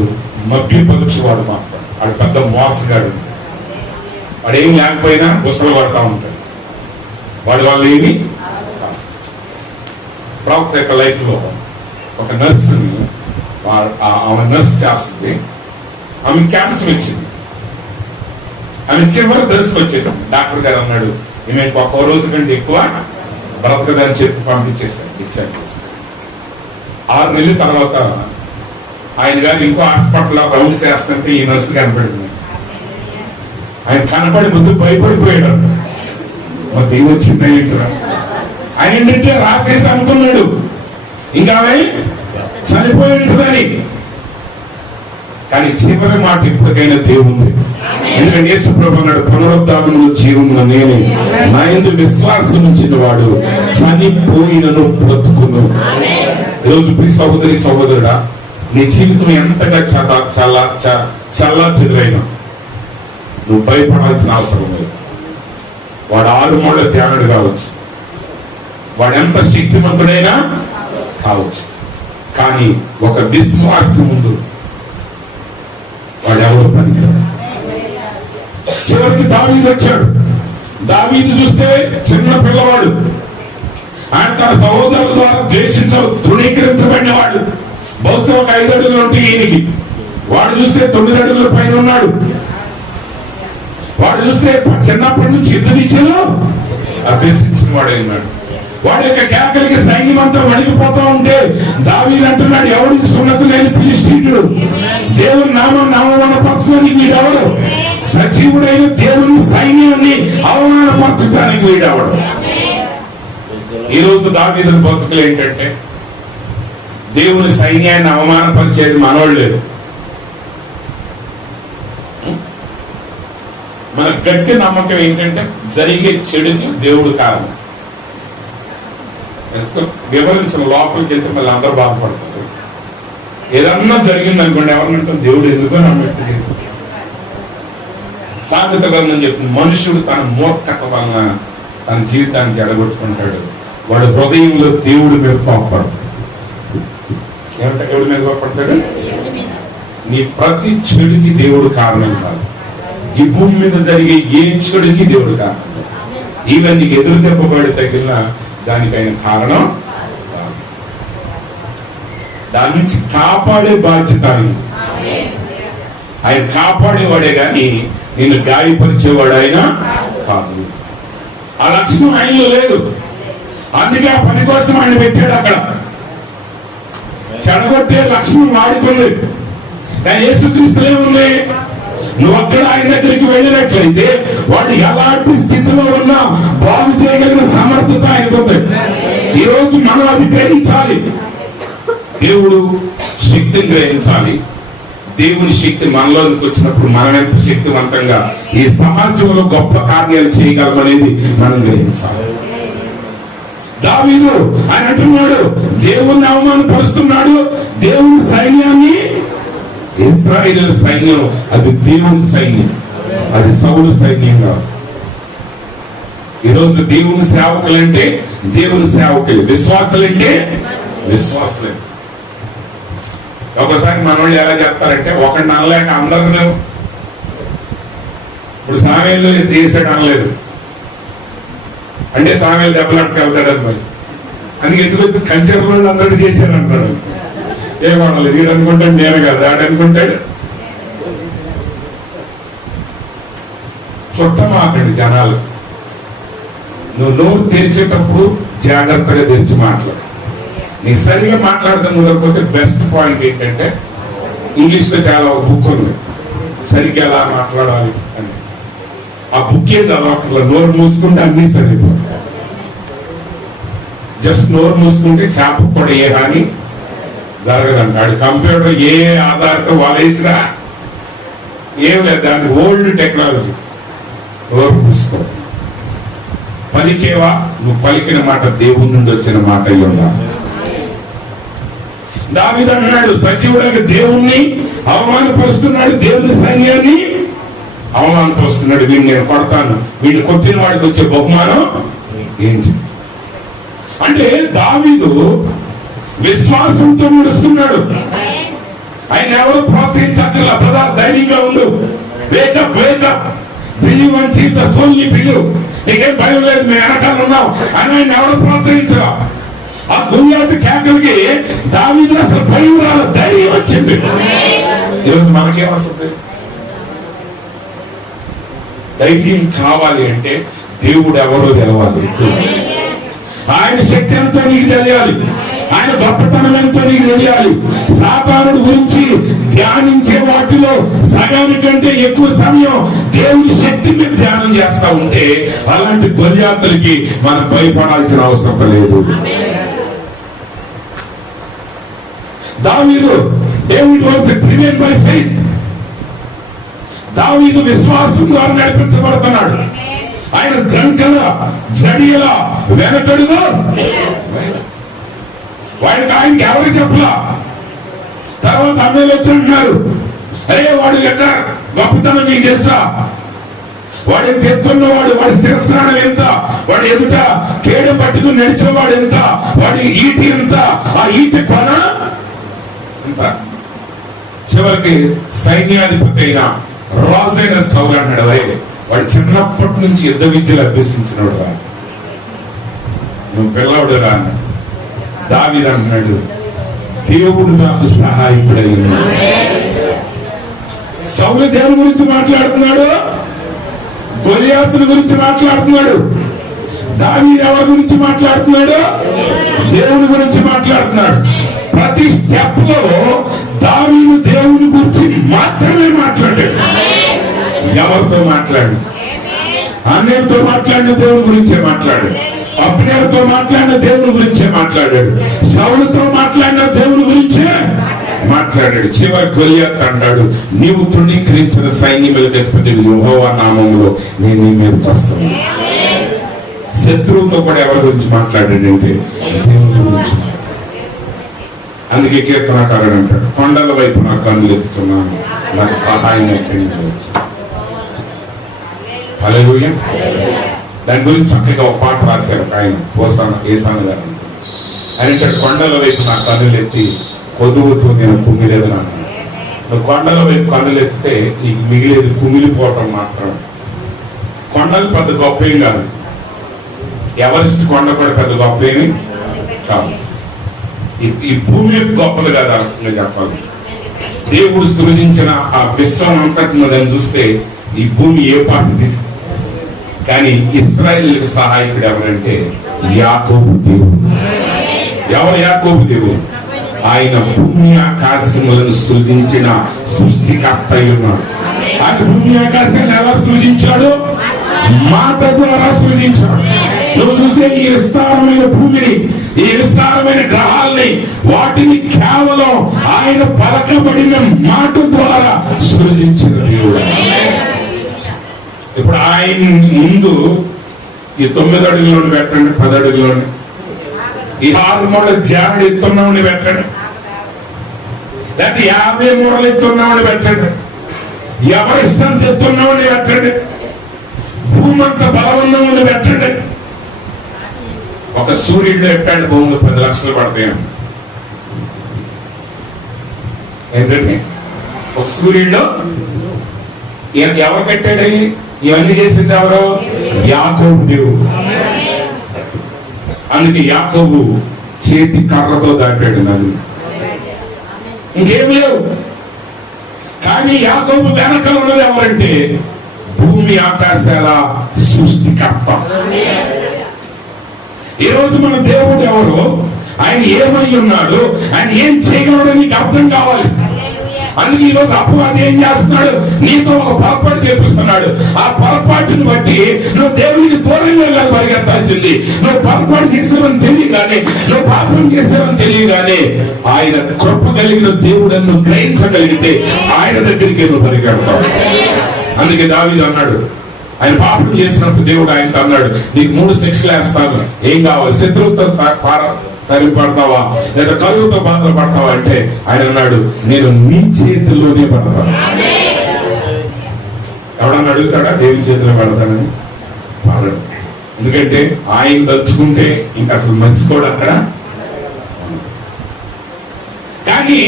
మభ్య పలుచువాడు మాత్రం. వాడు పెద్ద మోసగాడు. వాడు ఏమి లేకపోయినా గుసలు పడతా ఉంటాడు. వాడి వాళ్ళు ఏమి. ప్రవక్త యొక్క లైఫ్ లో ఒక నర్సుని, ఆమె నర్స్ చేస్తుంది. ఆమె క్యాన్సర్ వచ్చింది. ఆమె చివరి దశకు వచ్చేసింది. డాక్టర్ గారు అన్నాడు, ఈమె ఒక్క రోజు కంటే ఎక్కువ బ్రతకదని చెప్పి పంపించేసాడు, డిశ్చార్జ్ చేసేసి. 6 నెలల తర్వాత ఆయన గారు ఇంకో హాస్పిటల్లో రౌండ్స్ చేస్తుంటే ఈ నర్సు కనపడింది. ఆయన కనపడి ముందు భయపడిపోయాడు. మరి ఏమొచ్చింది ఏంటరా? ఆయన ఏంటంటే రాసేసి అనుకున్నాడు ఇంకా చనిపోయి ఉంటుందని. కానీ చివరి మాట ఇప్పటికైనా దేవుంది. ఎందుకంటే యేసు ప్రభువు అన్నాడు, పునరుద్ధానమును జీవమును నేనే, నా యందు విశ్వాసం ఉంచిన వాడు చనిపోయినను బ్రతుకును. ఈరోజు ప్రియ సహోదరి సహోదరుడా, నీ జీవితం ఎంతగా చాలా చెదురైనా నువ్వు భయపడాల్సిన అవసరం లేదు. వాడు 6 మూళ్ళ ధ్యానుడు కావచ్చు, వాడు ఎంత శక్తివంతుడైనా కావచ్చు, కానీ ఒక విశ్వాసం ముందు వాడు ఎవరు పనికిరాడు. చివరికి దావీదు వచ్చాడు. దావీదు చూస్తే చిన్న పిల్లవాడు. ఆయన తన సహోదరుల ద్వారా తృణీకరించబడిన వాడు. బహుశా ఒక 5 అడుగులు ఉంటే ఈయనకి. వాడు చూస్తే 9 అడుగుల పైన ఉన్నాడు. వాడు చూస్తే చిన్నప్పటి నుంచి యుద్ధ విద్యలో అభ్యసించిన వాడు అయినాడు. వాడి యొక్క కేకలకి సైన్యం అంతా వణికిపోతా ఉంటే దావీదు అంటున్నాడు, ఎవరికి సున్నతి లేని ఫిలిష్తీయుడు దేవుని నామవనపరచడానికి వీడెవడు? సజీవుడైన దేవుని సైన్యాన్ని అవమానపరచడానికి వీడెవడు? ఈ రోజు దావీదు బతుకులు ఏంటంటే, దేవుని సైన్యాన్ని అవమానపరిచేది మనోళ్ళు లేదు. మన గట్టి నమ్మకం ఏంటంటే, జరిగే చెడుకి దేవుడు కారణం. వివరించిన లోపలికి వెళ్తే మళ్ళీ అందరూ బాధపడతారు. ఏదన్నా జరిగింది అనుకోండి, ఎవరినంటే దేవుడు ఎందుకో నమ్మట్టు సామెత గ్రంథం చెప్తుంది, మనుషుడు తన మూర్ఖత వలన తన జీవితాన్ని జడగొట్టుకుంటాడు, వాడు హృదయంలో దేవుడి మీద కోపడతాడు. ఏమంటే దేవుడి మీద కోపడతాడు? నీ ప్రతి చెడుకి దేవుడు కారణం కాదు. ఈ భూమి మీద జరిగే ఏ చెడుకి దేవుడు కారణం. ఈవెన్ నీకు ఎదురు దెబ్బపడి తగిలిన దానికైన కారణం కాదు. దాని నుంచి కాపాడే బాధ్యత ఆయన కాపాడేవాడే గాని నిన్ను గాయపరిచేవాడు ఆయన కాదు. ఆ లక్షణం ఆయనలో లేదు. అందుకే ఆ పని కోసం ఆయన పెట్టాడు. అక్కడ చెడగొట్టే లక్షణం వాడుకుంది. కానీ యేసుక్రీస్తులే ఉంది. నువ్వు అక్కడ ఆయన దగ్గరికి వెళ్ళినట్లయితే వాడు ఎలాంటి స్థితిలో ఉన్నా బాగు చేయగలిగిన సమర్థత ఆయనకు ఉంది. ఈ రోజు మనం అది గ్రహించాలి. దేవుడు శక్తిని గ్రహించాలి. దేవుని శక్తి మనలోకి వచ్చినప్పుడు మనం ఎంత శక్తివంతంగా ఈ సమాజంలో గొప్ప కార్యాలు చేయగలమనేది మనం గ్రహించాలి. దావీదు ఆయన అంటున్నాడు, దేవుణ్ణి అవమానపరుస్తున్నాడు, దేవుని సైన్యాన్ని. ఇశ్రాయేలు సైన్యం అది దేవుని సైన్యం, అది సౌలు సైన్యం కాదు. ఈరోజు దేవుని సేవకులంటే దేవుని సేవకులు, విశ్వాసులంటే విశ్వాసులే. ఒకసారి మన వాళ్ళు ఎలా చెప్తారంటే, ఒకరిని అనలేక అందరిని, ఇప్పుడు సామేలు చేసాడు అనలేదు అంటే సామేలు దెబ్బలాట్టుకు వెళ్తాడు అది. మరి అందుకే ఎందుకు కంచెల వాళ్ళు అందరూ చేశారు అంటాడు. ఏమనాలి, వీడు అనుకుంటాడు నేను కాదు, ఆడు అనుకుంటాడు. చుట్టమాకండి జనాలు. నువ్వు నోరు తెరిచేటప్పుడు జాగ్రత్తగా తెరిచి మాట్లాడు. నీ సరిగా మాట్లాడదాం కుదరకపోతే బెస్ట్ పాయింట్ ఏంటంటే, ఇంగ్లీష్ లో చాలా బుక్ ఉంది సరిగ్గా ఎలా మాట్లాడాలి అని. ఆ బుక్ ఏంది అలవాట్ల, నోరు మూసుకుంటే అన్ని సరిపోతాయి. జస్ట్ నోరు మూసుకుంటే చేపకు కూడా ఏ హాని జరగదంటాడు. కంప్యూటర్ ఏ ఆధార్తో వాళ్ళేసినా ఏం లేదు, దాని ఓల్డ్ టెక్నాలజీ. నోరు మూసుకో. పలికేవా, నువ్వు పలికిన మాట దేవుని నుండి వచ్చిన మాట అయి ఉండాలి. దావీదు అన్నాడు, సజీవుడైన దేవుణ్ణి అవమానపరుస్తున్నాడు, దేవుని సైన్యాన్ని అవమానపరుస్తున్నాడు. వీడిని నేను కొడతాను, వీడిని కొట్టిన వాడికి వచ్చే బహుమానం ఏంటి అంటే, దావీదు విశ్వాసంతో నడుస్తున్నాడు. ఆయన ఎవరు ప్రోత్సహించక్కర్లా. బ్రదర్ ధైర్యంగా ఉండు, wake up wake up, believe in Jesus, only believe, నీకేం భయం లేదు, మేము వెనకాల ఉన్నాం అని ఆయన ఎవరు ప్రోత్సహించరా. ఆ గుంజాతి కేకలకి దావీదు అసలు భయం రాల, ధైర్యం వచ్చింది. ఈరోజు మనకేమొస్తుంది? ధైర్యం కావాలి అంటే దేవుడు ఎవరో తెలవాలి. ఆయన శక్తి ఎంతో నీకు తెలియాలి, ఆయన గొప్పతనం ఎంతో నీకు తెలియాలి. సాతానుడి గురించి ధ్యానించే వాటిలో సగానికంటే ఎక్కువ సమయం దేవుని శక్తి మీద ధ్యానం చేస్తా ఉంటే అలాంటి గొల్యాతులకి మనం భయపడాల్సిన అవసరం లేదు. దావీదు, David was driven by faith. దావీదు విశ్వాసం ద్వారా నడిపించబడుతున్నాడు. ఆయన జంకల జడియల వెనకడుగు వాడికి ఆయనకి ఎవరు చెప్పలా. తర్వాత అమ్మేలు వచ్చి అంటున్నారు, అరే వాడు ఎక్కడ గొప్పతనం నీకు తెలుసా, వాడు ఎంత ఎత్తున్నవాడు, వాడి శిరస్నానం ఎంత, వాడు ఎదుట కేడు పట్టుకుని నడిచేవాడు ఎంత, వాడి ఈటి ఎంత, ఆ ఈటి కొన ఎంత. చివరికి సైన్యాధిపతి అయిన రాజైన సౌలు అంటాడు, వాడు చిన్నప్పటి నుంచి యుద్ధ విద్యలు అభ్యసించినవాడు రా, నువ్వు పిల్లవాడు రా అన్నాడు. దావీదు అంటున్నాడు, దేవుడు నాకు సహాయకుడై ఉన్నాడు. సౌలు దేవుని గురించి మాట్లాడుతున్నాడు, గొలియాతుని గురించి మాట్లాడుతున్నాడు. దావీదు ఎవరి గురించి మాట్లాడుతున్నాడు? దేవుని గురించి మాట్లాడుతున్నాడు. ప్రతి స్టెప్ లో దావీదు దేవుని గురించి మాత్రమే మాట్లాడాడు. ఎవరితో మాట్లాడు? అన్యులతో మాట్లాడిన దేవుని గురించే మాట్లాడాడు. అబ్నేరుతో మాట్లాడిన దేవుని గురించే మాట్లాడాడు. సౌలుతో మాట్లాడిన దేవుని గురించే మాట్లాడాడు. చివరి గొలియాతు అంటాడు, నీవు తృణీకరించిన సైన్యములకు అధిపతి యెహోవా నామములో నేను నీ మీదకి వస్తాను. శత్రువుతో కూడా ఎవరి గురించి మాట్లాడాడంటే దేవుని గురించి. అందుకే కీర్తనకారుడు అంటాడు, కొండల వైపు నా కన్నులు ఎత్తుతున్నాను, నాకు సహాయం ఎక్కడి నుంచి వచ్చు. హల్లెలూయా. దాని గురించి చక్కగా ఒక పాట రాశారు ఆయన, ఏసాన గారు. ఆయన కొండల వైపు నా కన్నులు ఎత్తి కొదువుతూ నేను కుమిలేదన్నాను. నువ్వు కొండల వైపు కన్నులు ఎత్తితే నీకు మిగిలేదు కుమిలిపోవటం మాత్రం. కొండలు పెద్ద గొప్ప ఏం కాదు, ఎవరెస్ట్ కొండ కూడా పెద్ద గొప్ప ఏమి కాదు. ఈ భూమి గొప్పది కదా చెప్పాలి. దేవుడు సృజించిన ఆ విశ్వం అంతటిని చూస్తే ఈ భూమి ఏ పాటిది. కానీ ఇశ్రాయేలుకి సహాయకుడు ఎవరంటే యాకోబు దేవుడు. ఎవరు యాకోబు దేవుడు? ఆయన భూమి ఆకాశములను సృజించిన సృష్టికర్త ఉన్నాడు. ఆయన భూమి ఆకాశాన్ని ఎలా సృజించాడు? మాట ద్వారా సృజించాడు. నువ్వు చూసే ఈ విస్తారమైన భూమిని, ఈ విస్తారమైన గ్రహాల్ని, వాటిని కేవలం ఆయన పలకబడిన మాట ద్వారా సృజించిన దేవుడు. ఇప్పుడు ఆయన ముందు ఈ 9 అడుగులను పెట్టండి, 10 అడుగులను, ఈ 6 మూరల జాడి ఎత్తున్నామని పెట్టండి, లేకపోతే 50 మూరలు ఎత్తున్నామని పెట్టండి, ఎవరిష్టం ఎత్తున్నామని పెట్టండి, భూమంత బలవన్నామని పెట్టండి. ఒక సూర్యుడిలో ఎట్టండి భూములు 10 లక్షలు పడతాయని. ఏంటంటే ఒక సూర్యుడిలో ఎవరు కట్టాడు? ఇవన్నీ చేసింది ఎవరు? యాకోబు దేవుడు. అందుకే యాకోబు చేతి కర్రతో దాటాడు నది. ఇంకేం లేవు. కానీ యాకోబు వెనక ఉన్నది ఎవరంటే భూమి ఆకాశాల సృష్టికర్త. ఈ రోజు మన దేవుడు ఎవరు, ఆయన ఏమై ఉన్నాడు, ఆయన ఏం చేయగలడో నీకు అర్థం కావాలి. అందుకే ఈ రోజు అపవాది ఏం చేస్తున్నాడు? నీతో ఒక పొరపాటు చేపిస్తున్నాడు. ఆ పొరపాటుని బట్టి నువ్వు దేవునికి దూరంగా వెళ్ళాలి, పరిగెత్తాల్సింది. నువ్వు పొరపాటు చేసావని తెలియగానే, నువ్వు పాపం చేసావని తెలియగానే, ఆయన కృప కలిగిన దేవుడನ್ನು గ్రహించగలిగితే ఆయన దగ్గరికి నువ్వు పరిగెడతావు. అందుకే దావీదు అన్నాడు, ఆయన పాపం చేసినప్పుడు దేవుడు ఆయనకు అన్నాడు, నీకు 3 శిక్షలు వేస్తాను, ఏం కావాలి? శత్రువుతో తరిపడతావా లేదా కరువుతో బాధలు పడతావా అంటే ఆయన అన్నాడు, నేను నీ చేతిలోనే పడతాను. ఎవడన్నా అడుగుతాడా దేవుని చేతిలో పడతానని? పడడు. ఎందుకంటే ఆయన తలుచుకుంటే ఇంకా అసలు మనిషి కూడా అక్కడ. కానీ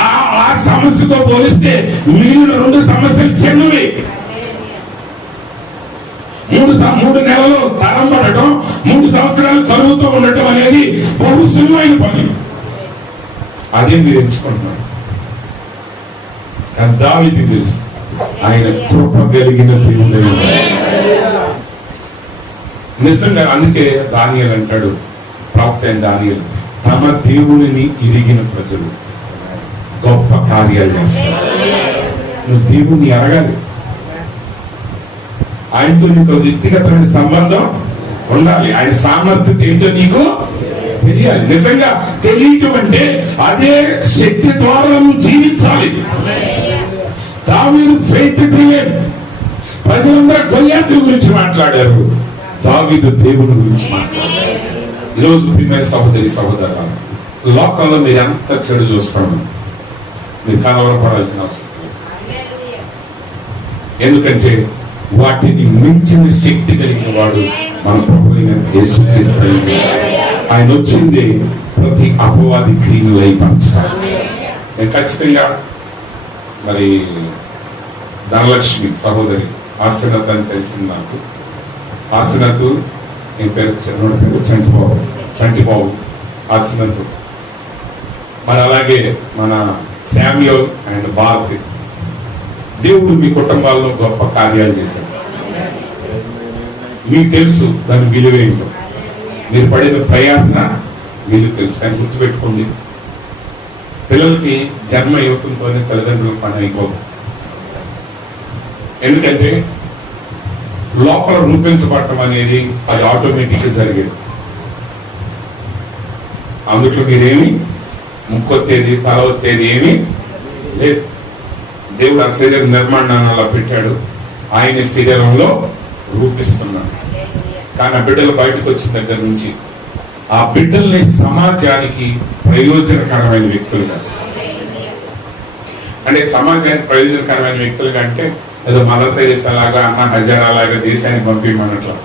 ఆ సమస్యతో పోలిస్తే మిగిలిన 2 సమస్యలు చిన్నవి. 3 నెలలు తరం పడటం, 3 సంవత్సరాలు కరువుతో ఉండటం అనేది బహు సులువైన పని. అదే మీరు ఎంచుకుంటున్నారు. కానీ దావీదుకు తెలుసు ఆయన కృప కలిగిన దేవుడు. నిజంగా అందుకే దానియేలు అంటాడు, ప్రవక్త అయిన దానియేలు, తమ దేవుడిని ఎరిగిన ప్రజలు గొప్ప కార్యాలు చేస్తారు. నువ్వు దేవుణ్ణి ఎరగాలి, ఆయనతో నీకు వ్యక్తిగతమైన సంబంధం ఉండాలి, ఆయన సామర్థ్యత ఏంటో నీకు తెలియాలి. నిజంగా తెలియటం అంటే అదే శక్తి ద్వారా నువ్వు జీవించాలి. దావీదు ఫెయిత్ డ్రివెన్. ప్రజలందరూ గొల్యాతు గురించి మాట్లాడారు, దావీదు దేవుని గురించి మాట్లాడారు. ఈరోజు ప్రియమైన సహోదరి సహోదరులు, లోకంలో మీరు ఎంత చెడు చూస్తాను, మీరు కలవరపడాల్సిన అవసరం లేదు. ఎందుకంటే వాటిని మించిన శక్తి కలిగిన వాడు మన ప్రభువైన యేసుక్రీస్తు. ఆయన వచ్చింది ప్రతి అపవాది క్రియలు అయిపరచాలి. నేను ఖచ్చితంగా మరి ధనలక్ష్మి సహోదరి ఆశీర్వత అని తెలిసింది నాకు. ఆశీర్వత నేను పేరు చంటిబాబు ఆశీర్వత. మరి అలాగే మన శామ్యూల్ అండ్ భారతి, దేవుడు మీ కుటుంబాల్లో గొప్ప కార్యాలు చేశాడు. మీకు తెలుసు దాని విలువేంటో, మీరు పడిన ప్రయాస వీళ్ళు తెలుసు. కానీ గుర్తుపెట్టుకోండి, పిల్లలకి జన్మ ఇవ్వడంతోనే తల్లిదండ్రులకు పని అయిపోదు. ఎందుకంటే లోపల రూపించబడటం అనేది అది ఆటోమేటిక్గా జరిగేది. అందుట్లో మీరేమి ముక్కొత్తేది తల ఒత్తేది ఏమి లేదు. దేవుడు ఆ శరీర నిర్మాణాన్ని అలా పెట్టాడు, ఆయన శరీరంలో రూపిస్తున్నాడు. కానీ ఆ బిడ్డలు బయటకు వచ్చిన దగ్గర నుంచి ఆ బిడ్డల్ని సమాజానికి ప్రయోజనకరమైన వ్యక్తులుగా, అంటే సమాజానికి ప్రయోజనకరమైన వ్యక్తులుగా అంటే ఏదో మదర్ తెరీసా లాగా, అన్న హజారా లాగా దేశాన్ని పంపించమన్నట్లు,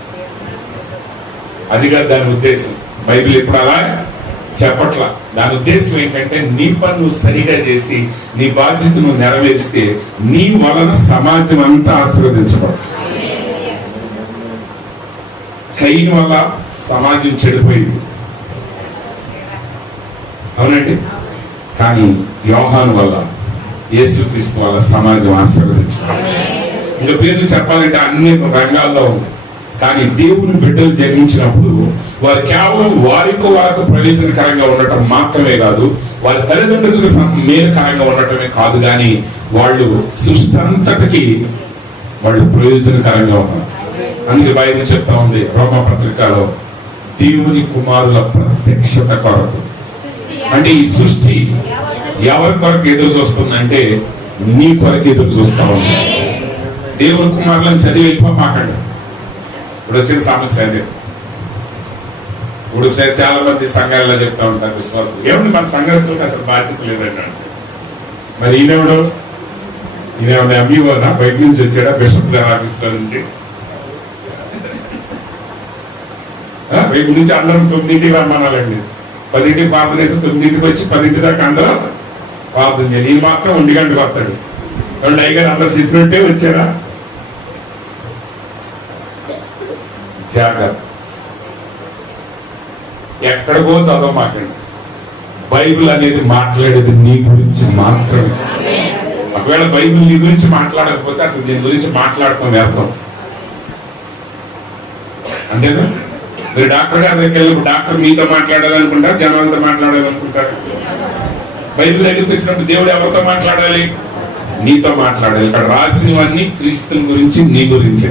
అది కాదు దాని ఉద్దేశం. బైబిల్ ఎప్పుడు అలా చెప్పట్ల. దాని ఉద్దేశం ఏంటంటే నీ పని నువ్వు సరిగా చేసి నీ బాధ్యత నువ్వు నెరవేరిస్తే నీ వలన సమాజం అంతా ఆశీర్వదించబడు. కయీను వల్ల సమాజం చెడిపోయింది, అవునండి. కానీ యోహాను వల్ల, యేసుక్రీస్తు వల్ల సమాజం ఆశీర్వదించబడింది. ఇంకా పేర్లు చెప్పాలంటే అన్ని రంగాల్లో ఉంది. కానీ దేవుని బిడ్డలు జన్మించినప్పుడు వారు కేవలం వారికి ప్రయోజనకరంగా ఉండటం మాత్రమే కాదు, వారి తల్లిదండ్రులకు మేలుకరంగా ఉండటమే కాదు, కానీ వాళ్ళు సృష్టి అంతటికి వాళ్ళు ప్రయోజనకరంగా ఉన్నారు. అందుకే బైబిల్ చెప్తా ఉంది రోమా పత్రికలో, దేవుని కుమారుల ప్రత్యక్షత కొరకు. అంటే ఈ సృష్టి ఎవరి కొరకు ఎదురు చూస్తుందంటే నీ కొరకు ఎదురు చూస్తా ఉంది. దేవుని కుమారులను చదివి వెళ్ళిపోమాకండి. ఇప్పుడు వచ్చిన సమస్య అదే. ఇప్పుడు చాలా మంది సంఘాలలో చెప్తా ఉంటారు విశ్వాసం, ఏమంటే మన సంఘస్థులకు అసలు బాధ్యత లేదండి. మరి ఈయనెవడు అమ్మీవోనా, బయట నుంచి వచ్చాడా, బిషప్ గారి ఆఫీస్ లో నుంచి. రేపు నుంచి అందరం 9ంటికి రమ్మనాలండి. 10ంటికి ప్రార్థన అయితే 9ంటికి వచ్చి 10ంటి దాకా అందరూ ప్రార్థన చేయాలి. ఈ మాత్రం 1 గంటకు వస్తాడు. 2 అయ్యగారు అందరు చెప్పినట్టే వచ్చారా? జాగ్రత్త, ఎక్కడికో చదవమాకండి. బైబిల్ అనేది మాట్లాడేది నీ గురించి మాత్రమే. ఒకవేళ బైబిల్ నీ గురించి మాట్లాడకపోతే అసలు దీని గురించి మాట్లాడటం వ్యర్థం. అంతేనా? మీరు డాక్టర్ గారి దగ్గరికి వెళ్ళి డాక్టర్ మీతో మాట్లాడాలనుకుంటారు, జనాలతో మాట్లాడాలనుకుంటారు. బైబిల్ దగ్గరికి వచ్చినప్పుడు దేవుడు ఎవరితో మాట్లాడాలి? నీతో మాట్లాడాలి. ఇక్కడ రాసినవన్నీ క్రీస్తుని గురించి, నీ గురించి.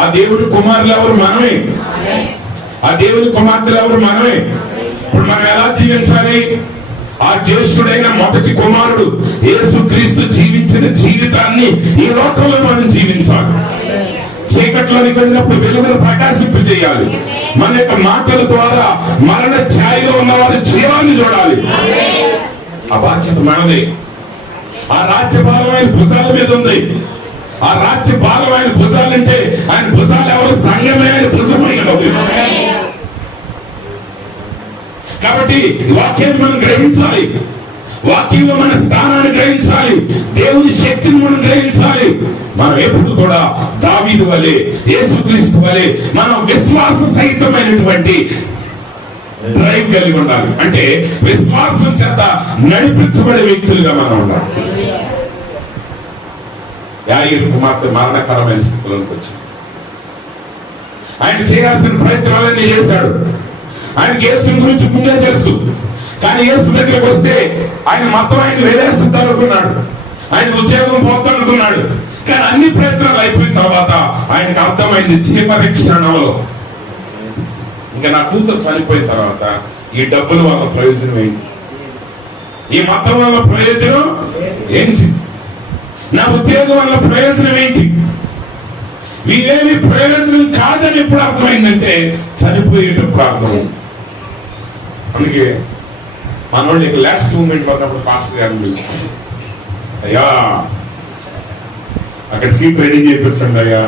ఆ దేవుడి కుమారులు ఎవరు? మనమే. ఆ దేవుని కుమార్తెలు ఎవరు? మనమే. ఇప్పుడు మనం ఎలా జీవించాలి? ఆ జ్యేష్ఠుడైన మొదటి కుమారుడు యేసుక్రీస్తు జీవించిన జీవితాన్ని ఈ లోకంలో మనం జీవించాలి. చీకట్లోనికి వెళ్ళినప్పుడు వెలుగును ప్రకాశింప చేయాలి. మన యొక్క మాటల ద్వారా మరణ ఛాయలో ఉన్న వారి జీవాన్ని చూడాలి. ఆ బాధ్యత మనదే. ఆ రాజ్యభారం ఆయన భుజాల మీద ఉంది. ఆ రాజ్యభారం ఆయన భుజాలంటే ఆయన భుజాలు ఎవరు? సంఘమే ఆయన భుజమైన. కాబట్టి వాక్యాన్ని మనం గ్రహించాలి. వాక్యంలో మన స్థానాన్ని గ్రహించాలి. దేవుని శక్తిని మనం గ్రహించాలి. మనం ఎప్పుడు కూడా దావీదు వలె, యేసుక్రీస్తు వలె మనం విశ్వాస సహితమైనటువంటి డ్రైవ్ కలిగి ఉండాలి. అంటే విశ్వాసం చేత నడిపించబడే వ్యక్తులుగా మనం ఉండాలి. యాయీరు కుమార్తె మరణకరమైన స్థితిలోకి వచ్చింది. ఆయన చేయాల్సిన ప్రయత్నాలన్నీ చేశాడు. ఆయనకి యేసు గురించి ముందే తెలుసు. కానీ యేసు దగ్గరికి వస్తే ఆయన మొత్తం ఆయన వేరేస్తుంది అనుకున్నాడు, ఆయన ఉద్యోగం పోతానుకున్నాడు. కానీ అన్ని ప్రయత్నాలు అయిపోయిన తర్వాత ఆయనకు అర్థమైంది చివరి క్షణంలో, ఇంకా నా కూతురు చనిపోయిన తర్వాత ఈ డబ్బుల వల్ల ప్రయోజనం ఏంటి? ఈ మొత్తం వల్ల ప్రయోజనం ఏంటి? నా ఉద్యోగం వల్ల ప్రయోజనం ఏంటి? ఇవేమి ప్రయోజనం కాదని ఎప్పుడు అర్థమైందంటే చనిపోయేటప్పుడు అర్థమైంది. అందుకే మనోళ్ళు లాస్ట్ మూమెంట్ ఉన్నప్పుడు పాస్టర్ గారు, అయ్యా అక్కడ సీట్ రెడీ చేయించండి అయ్యా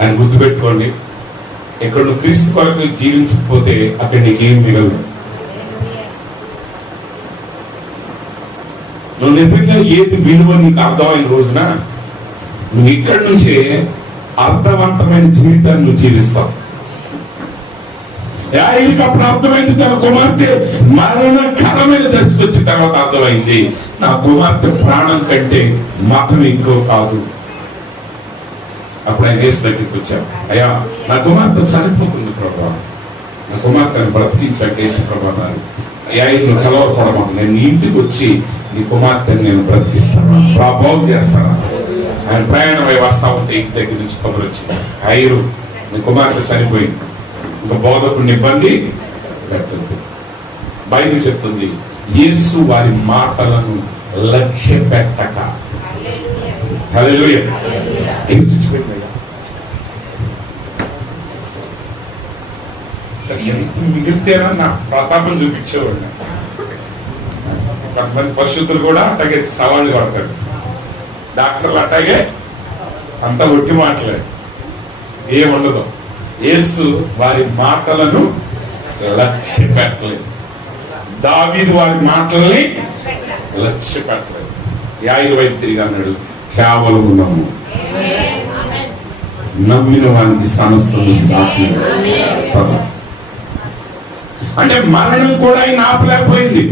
అని గుర్తుపెట్టుకోండి. ఇక్కడ నువ్వు క్రీస్తు కొరకు జీవించకపోతే అక్కడ నీకేం మిగలదు. నువ్వు నిజంగా ఏది విలువ నీకు అర్థమైన రోజున నువ్వు ఇక్కడి నుంచే అర్థవంతమైన జీవితాన్ని నువ్వు జీవిస్తావు. యాయీరుకు అప్పుడు అర్థమైంది, తన కుమార్తె మరణకరమైన దశకు వచ్చిన తర్వాత అర్థమైంది, నా కుమార్తె ప్రాణం కంటే మతం ఎక్కువ కాదు. అప్పుడు ఆయన యేసు దగ్గరికి వచ్చాడు, అయ్యా నా కుమార్తె చనిపోతుంది ప్రభా, నా కుమార్తెను బ్రతికించాడు యేసు ప్రభా. యాయీరును కలవకూడమా, నేను నీ ఇంటికి వచ్చి నీ కుమార్తెని నేను బ్రతికిస్తాను, బాగు చేస్తాను. ఆయన ప్రయాణమై వస్తా ఉంటే ఇంటి దగ్గర నుంచి కబురు వచ్చింది, యాయీరు నీ కుమార్తె చనిపోయింది, ఇంకా బోధకుని ఇబ్బంది పెట్టద్దు. బైబిల్ చెప్తుంది, యేసు వారి మాటలను లక్ష్య పెట్టక హల్లెలూయా. ఏం చచ్చిపోయిందయ్యా, ఎంత మిగిలితేనా నా ప్రతాపం చూపించేవాడిని. కొంతమంది పరిశుద్ధులు కూడా అట్లాగే సవాళ్ళు పడతారు, డాక్టర్లు అట్లాగే అంతా ఒట్టి మాటలే, ఏముండదు. యేసు వారి మాటలను లక్ష్య పెట్టలేదు, దావీదు వారి మాటల్ని లక్ష్య పెట్టలేదు. యాయిరు వైద్యుడిగా అన్నాడు, కేవలం నమ్ము, నమ్మిన వారికి సమస్తము సాధ్యం. అంటే మరణం కూడా ఆయన ఆపలేకపోయింది.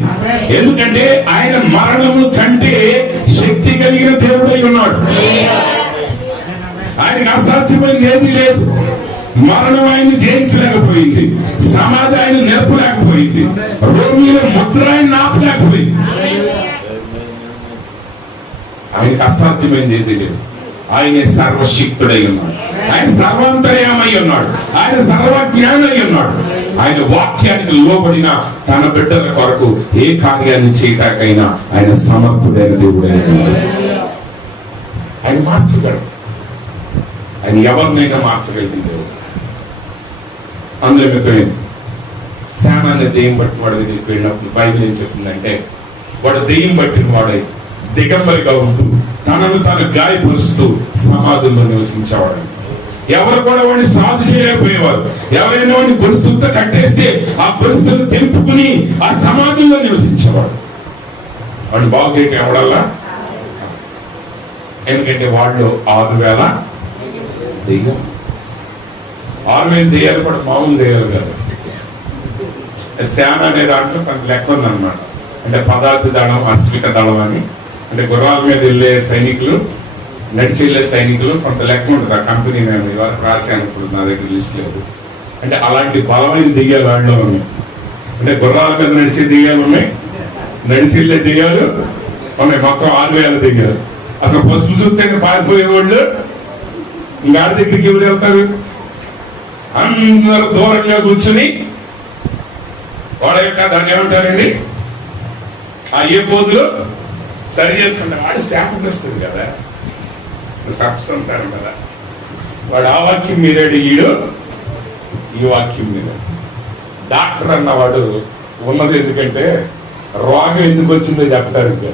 ఎందుకంటే ఆయన మరణము కంటే శక్తి కలిగిన దేవుడై ఉన్నాడు. ఆయనకు అసాధ్యమైంది ఏమీ లేదు. మరణం ఆయన జయించలేకపోయింది, సమాధి ఆయన నిలపలేకపోయింది, రోమిల ముద్ర ఆయన ఆపలేకపోయింది. ఆయనకు అసాధ్యమైంది ఏది లేదు. ఆయనే సర్వశక్తుడై ఉన్నాడు, ఆయన సర్వాంతర్యామై ఉన్నాడు, ఆయన సర్వజ్ఞానై ఉన్నాడు. ఆయన వాక్యానికి లోబడిన తన బిడ్డల కొరకు ఏ కార్యాన్ని చేయటాకైనా ఆయన సమర్థుడైన దేవుడై ఉన్నాడు. ఆయన మార్చగలడు, ఆయన ఎవరినైనా మార్చగలిగిన దేవుడు. అందులో మిత్రమైంది, శాన అనే దెయ్యం పట్టిన వాడి దగ్గరికి వెళ్ళినప్పుడు బైబిల్ ఏం చెప్తుందంటే, వాడు దెయ్యం పట్టిన వాడై దిగంబరిగా ఉంటూ తనను తాను గాయపరుస్తూ సమాధుల్లో నివసించేవాడు. ఎవరు కూడా వాడిని సాధు చేయలేకపోయేవారు. ఎవరైనా వాడిని గొలుసులతో కట్టేస్తే ఆ గొలుసులను తెంపుకుని ఆ సమాధుల్లో నివసించేవాడు. వాడిని బాగు చేయటం ఎవడల్లా, ఎందుకంటే వాళ్ళు 6,000 దెయ్యం. 6,000 దెయ్యాలు కూడా మామూలు దెయ్యాలు కాదు. శాన అనే దాంట్లో కొంత లెక్క ఉందన్నమాట. అంటే పదార్థ దళం, అశ్విక దళం అని, అంటే గుర్రాల మీద వెళ్ళే సైనికులు, నడిచి వెళ్ళే సైనికులు కొంత లెక్క ఉంటుంది. ఆ కంపెనీ నేను ఇవాళ రాశాను, ఇప్పుడు నా దగ్గర లిస్ట్ లేదు. అంటే అలాంటి బలమైన దెయ్యాలు వాడిలో ఉన్నాయి. అంటే గుర్రాల మీద నడిచే దెయ్యాలు ఉన్నాయి, నడిచి వెళ్ళే దెయ్యాలు ఉన్నాయి. మొత్తం 6,000 దెయ్యాలు. అసలు పసుపు చూస్తే పారిపోయేవాళ్ళు ఇంకా దగ్గరికి ఎవరు వెళ్తారు? అందరూ దూరంగా కూర్చుని వాళ్ళ యొక్క దాన్ని ఏమంటారండి, ఆ ఏ పోదులు సరి చేసుకుంటే వాడు శాపం వస్తుంది కదా, సప్స్ అంటారు కదా. వాడు ఆ వాక్యం మీరాడు, ఈడు ఈ వాక్యం మీద. డాక్టర్ అన్నవాడు ఉన్నది ఎందుకంటే రోగం ఎందుకు వచ్చిందో చెప్పడానికి,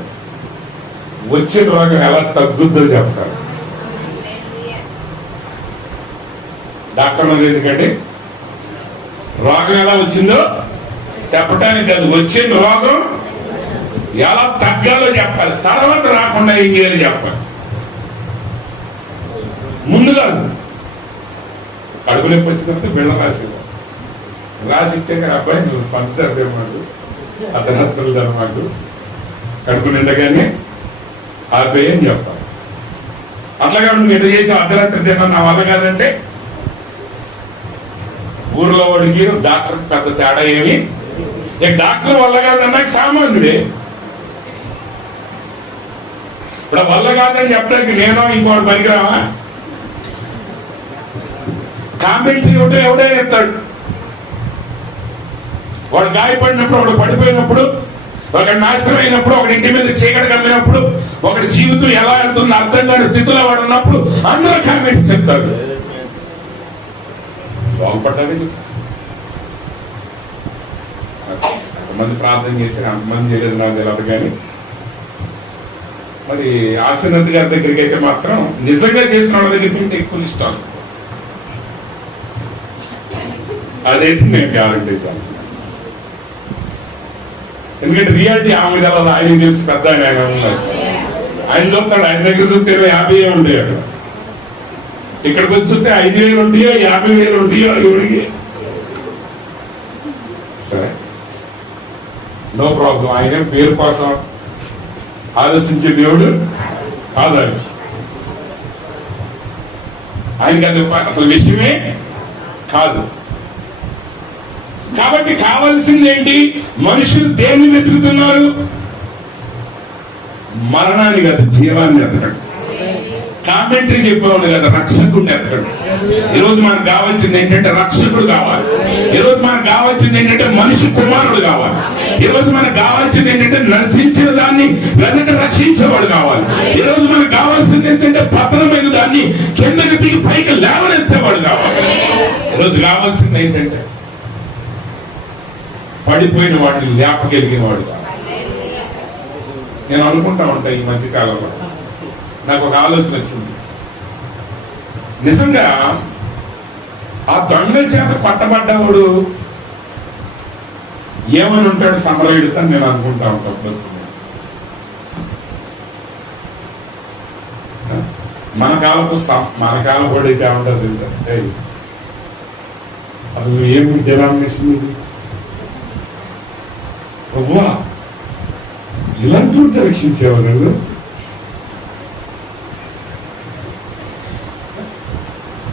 వచ్చే రోగం ఎలా తగ్గుద్దో చెప్తారు. డాక్టర్ ఉన్నది ఎందుకంటే రోగం ఎలా వచ్చిందో చెప్పడానికి కాదు, వచ్చే రోగం ఎలా తగ్గాలో చెప్పాలి, తర్వాత రాకుండా ఏం చేయాలి చెప్పాలి. ముందుగా కడుపు నొప్పి వచ్చినప్పుడు బిళ్ళ రాసిచ్చాక అబ్బాయి నువ్వు పంచదార తెమ్మాడు, అర్ధరాత్రులు తెమ్మాడు, కడుపు నిండగానే ఆపేయని చెప్పాలి. అట్లాగా నువ్వు ఎట్లా చేసి అర్ధరాత్రి తిన్నా నా వల్ల కాదంటే ఊర్లో వాడికి డాక్టర్ పెద్ద తేడా ఏమి, డాక్టర్ వల్ల కాదన్నా సామాన్యుడే. ఇప్పుడు వల్ల కాదని చెప్పడానికి నేను ఇంకోటి పనికిరావా? కామెంటరీ ఒకటి ఎవడే చెప్తాడు. వాడు గాయపడినప్పుడు, వాడు పడిపోయినప్పుడు, ఒకటి నాశనం అయినప్పుడు, ఒకటి ఇంటి మీద చీకటి కమ్మినప్పుడు, ఒకటి జీవితం ఎలా వెళ్తుందో అర్థం కాని స్థితిలో వాడు ఉన్నప్పుడు అందరూ కామెంట్స్ చెప్తాడు. బాగుపడ్డారు, అంతమంది ప్రార్థన చేశారు, అంతమంది చేయలేదు నాకు తెలియదు. కానీ మరి ఆశీర్వాద్ గారి దగ్గరికి అయితే మాత్రం నిజంగా చేసిన వాళ్ళ దగ్గరికి ఉంటే ఎక్కువ లిస్ట్ వస్తుంది. అదైతే నేను గ్యారంటీ ఇస్తాను. ఎందుకంటే రియాలిటీ ఆమె తెలదు, ఆయన తెలుసు, పెద్ద ఆయన ఉన్నారు, ఆయన చూస్తాడు. ఆయన దగ్గర చూస్తే 50,000 ఉంటాయి అక్కడ, ఇక్కడికి వచ్చి చూస్తే 5,000 ఉంటాయో 50,000 ఉంటాయో ఎవరికి. సరే, నో ప్రాబ్లం. ఆయన పేరు కోసం ఆలోచించే దేవుడు కాదని, ఆయనకి అది అసలు విషయమే కాదు. కాబట్టి కావాల్సింది ఏంటి? మనుషులు దేన్ని వెతుకుతున్నారు? మరణాన్ని కాదు, జీవాన్ని ఎతకండి. కామెంటరీ చెప్పేవాడు కదా, రక్షకుడిని ఎతకండి. ఈరోజు మనకు కావాల్సింది ఏంటంటే రక్షకుడు కావాలి. ఈరోజు మనకు కావాల్సింది ఏంటంటే మనిషి కుమారుడు కావాలి. ఈరోజు మనకు కావాల్సింది ఏంటంటే నశించిన దాన్ని వెనక రక్షించేవాడు కావాలి. ఈరోజు మనకు కావాల్సింది కావాల్సింది ఏంటంటే పతనమైన దాన్ని కిందకి దిగి పైకి లేవనెత్తేవాడు కావాలి. ఈరోజు కావాల్సింది ఏంటంటే పడిపోయిన వాడిని లేపగలిగిన వాడు కావాలి. నేను అనుకుంటా ఉంటా ఈ మధ్యకాలంలో నాకు ఒక ఆలోచన వచ్చింది. నిజంగా ఆ దొంగల చేత పట్టబడ్డవాడు ఏమని ఉంటాడు సమరయుడితో నేను అనుకుంటా ఉంటాను. మన కాలం కూడా అయితే ఏమంటారు తెలుసా, అసలు ఏమి డినామినేషన్ ఇది ప్రభువా, ఇలాంటి ఉంటే రక్షించేవారు.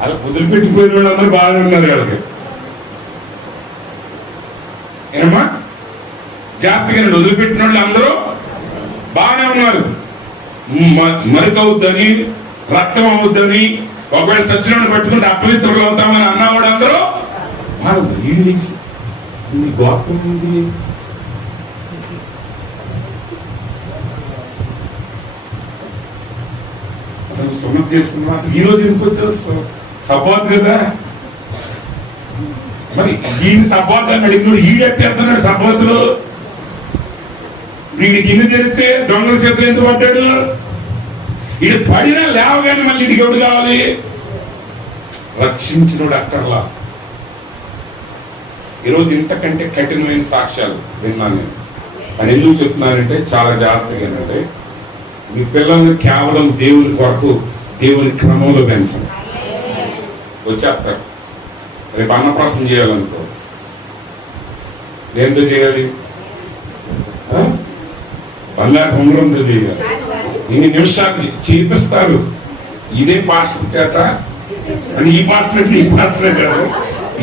అలా వదిలిపెట్టిపోయిన వాళ్ళు అందరూ బాగానే ఉన్నారు. వాళ్ళకి ఏమా జాగ్రత్తగా వదిలిపెట్టిన వాళ్ళు అందరూ బాగానే ఉన్నారు. మరుకు అవుద్దని, రక్తం అవుద్దని, ఒకవేళ చచ్చిన పట్టుకుంటే అపవిత్రులు అవుతామని అన్నవాడు అందరూ గోత్రం ఉంది. అసలు సున్నతి చేస్తున్నా అసలు ఈ రోజు ఎందుకు వచ్చేస్తాం సపోర్ట్ కదా. మరి ఈయన సపోర్ట్ అని అడిగినాడు, ఈడెట్టేస్తున్నాడు సపోర్టులు. వీడికి ఇన్ని జరిగితే దొంగల చేతులు ఎందుకు పడ్డాడు? ఇది పడినా లేవగానే మళ్ళీ ఇది ఎవడు కావాలి? రక్షించినోడు అక్కర్లా. ఈరోజు ఇంతకంటే కఠినమైన సాక్ష్యాలు విన్నాను నేను. అని ఎందుకు చెప్తున్నానంటే చాలా జాగ్రత్తగా ఏంటంటే మీ పిల్లల్ని కేవలం దేవుని కొరకు దేవుని క్రమంలో పెంచండి. వచ్చేస్తారు రేపు అన్నప్రాసం చేయాలనుకో, దేంతో చేయాలి? బంగారు ఉంగరంతో చేయాలి. ఇన్ని నిమిషాలు చేపిస్తారు. ఇదే పాస్టర్ చేత అని ఈ పాస్టర్ ఈ పాస్టర్ కాదు,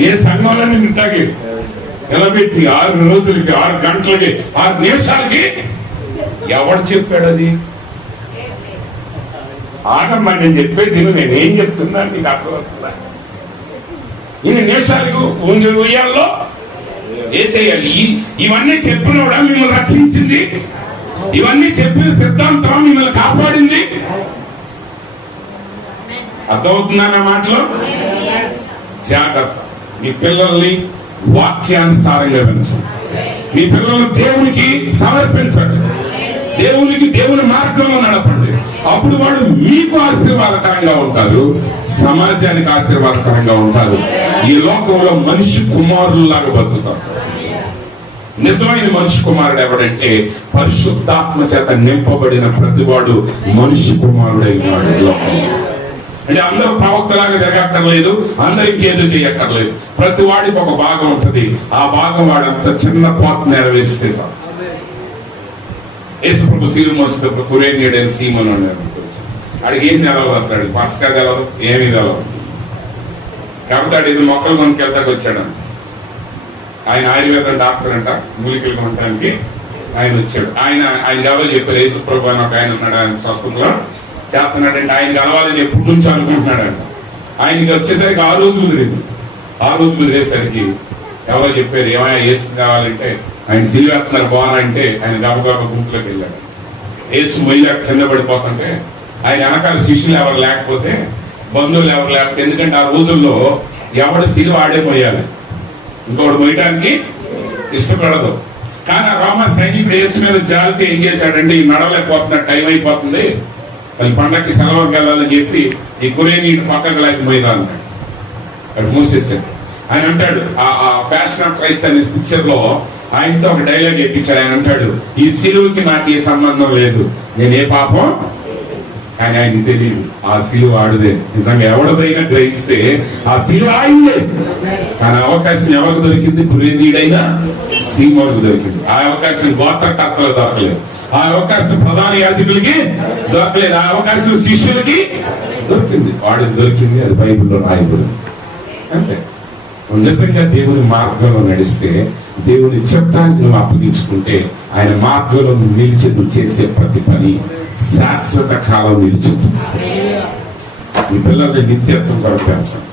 ఏ సంఘంలో ఇంతకి నిలబెట్టి 6 రోజులకి 6 గంటలకి 6 నిమిషాలకి ఎవడు చెప్పాడు? అది ఆగమ్మా, నేను చెప్పేది నేనేం చెప్తున్నా నీకు అర్థమవుతుందా? ఇన్ని నిమిషాలకు ఉయ్యాల్లో వేసేయాలి. ఇవన్నీ చెప్పినోడా మిమ్మల్ని రక్షించింది? ఇవన్నీ చెప్పిన సిద్ధాంతం మిమ్మల్ని కాపాడింది? అర్థమవుతుందా నా మాటలో? జాగ్రత్త. మీ పిల్లల్ని వాక్యానుసారంగా పెంచండి. మీ పిల్లలను దేవునికి సమర్పించండి. దేవుని మార్గంలో నడపండి. అప్పుడు వాడు మీకు ఆశీర్వాదకరంగా ఉంటారు, సమాజానికి ఆశీర్వాదకరంగా ఉంటారు. ఈ లోకంలో మనిషి కుమారులాగా బతుకుతారు. నిజమైన మనిషి కుమారుడు ఎవడంటే పరిశుద్ధాత్మ చేత నింపబడిన ప్రతివాడు మనిషి కుమారుడైనాడు లోకంలో. అంటే అందరూ ప్రవక్తలాగా జరగక్కర్లేదు, అందరికి ఏదో చేయక్కర్లేదు. ప్రతి వాడికి ఒక భాగం ఉంటుంది. ఆ భాగం వాడంత చిన్న పాత్ర నెరవేరిస్తే యేసుప్రభు సీలు మోసేటప్పుడు కురేనీయుడైన సీమోను అడిగి ఏం తెలవదు, అసలు పసకా తెలవదు, ఏమీ తెలవదు. కాబట్టి ఇది మొక్కలు కొనుక్కెళ్తాకి వచ్చాడు. ఆయన ఆయుర్వేదం డాక్టర్ అంట, మూలికలు కొనడానికి ఆయన వచ్చాడు. ఆయన ఎవరో చెప్పారు, యేసుప్రభు అని ఒక ఆయన ఉన్నాడు, ఆయన స్వస్థతలో చేస్తున్నాడంటే ఆయన కలవాలని ఎప్పటి నుంచి అనుకుంటున్నాడంట. ఆయనకి వచ్చేసరికి 6 రోజులు కుదిరింది. 6 రోజులు కుదిరేసరికి ఎవరో చెప్పారు, ఏమైనా యేసు కావాలంటే ఆయన సిలివేస్తున్నారు బాగానంటే ఆయన గబగబ గుంపులోకి వెళ్ళాడు. యేసు వెళ్ళాక కింద పడిపోతుంటే ఆయన వెనకాల శిష్యులు ఎవరు లేకపోతే, బంధువులు ఎవరు లేకపోతే, ఎందుకంటే ఆ రోజుల్లో ఎవడు సిలువ ఆడేపోయాలి, ఇంకోటి పోయటానికి ఇష్టపడదు. కానీ ఆ రోమా సైనికుడు యేసు మీద జాలితే ఏం చేశాడంటే, ఈ నడవలేకపోతున్న టైం అయిపోతుంది, మళ్ళీ పండగకి సెలవుకి వెళ్ళాలని చెప్పి ఈ కురేనీయుడు పక్కకు లేకపోయినా అన్నాడు. అక్కడ మూసేసాడు. ఆయన అంటాడు, ఆ ఫ్యాషన్ ఆఫ్ క్రైస్ట్ అనే పిక్చర్ లో ఆయనతో ఒక డైలాగ్ చెప్పించాడు. ఆయన అంటాడు, ఈ సిలువకి నాకు ఏ సంబంధం లేదు, నేను ఏ పాపం. కానీ ఆయనకి తెలియదు ఆ సిలువ ఆడుదే. నిజంగా ఎవడదైనా గ్రహిస్తే ఆ సిలువ ఆయిందే. కానీ అవకాశం ఎవరికి దొరికింది? కురేనీయుడైనా సీమోనుకు దొరికింది. ఆ అవకాశం గోత్రకర్తలకు దొరకలేదు. ఆ అవకాశం ప్రధాన యాజకులకి దొరకలేదు. ఆ అవకాశం శిష్యులకి దొరికింది. వాడికి దొరికింది. అది బైబిల్లో రాయబడింది. అంటే నిజంగా దేవుని మార్గంలో నడిస్తే, దేవుని చిత్తాన్ని నువ్వు అప్పగించుకుంటే, ఆయన మార్గంలో నిలిచి నువ్వు చేసే ప్రతి పని శాశ్వత కాలం నిలుచుంటుంది. ఈ పిల్లల్ని నిత్యత్వం కొరకు పెంచండి.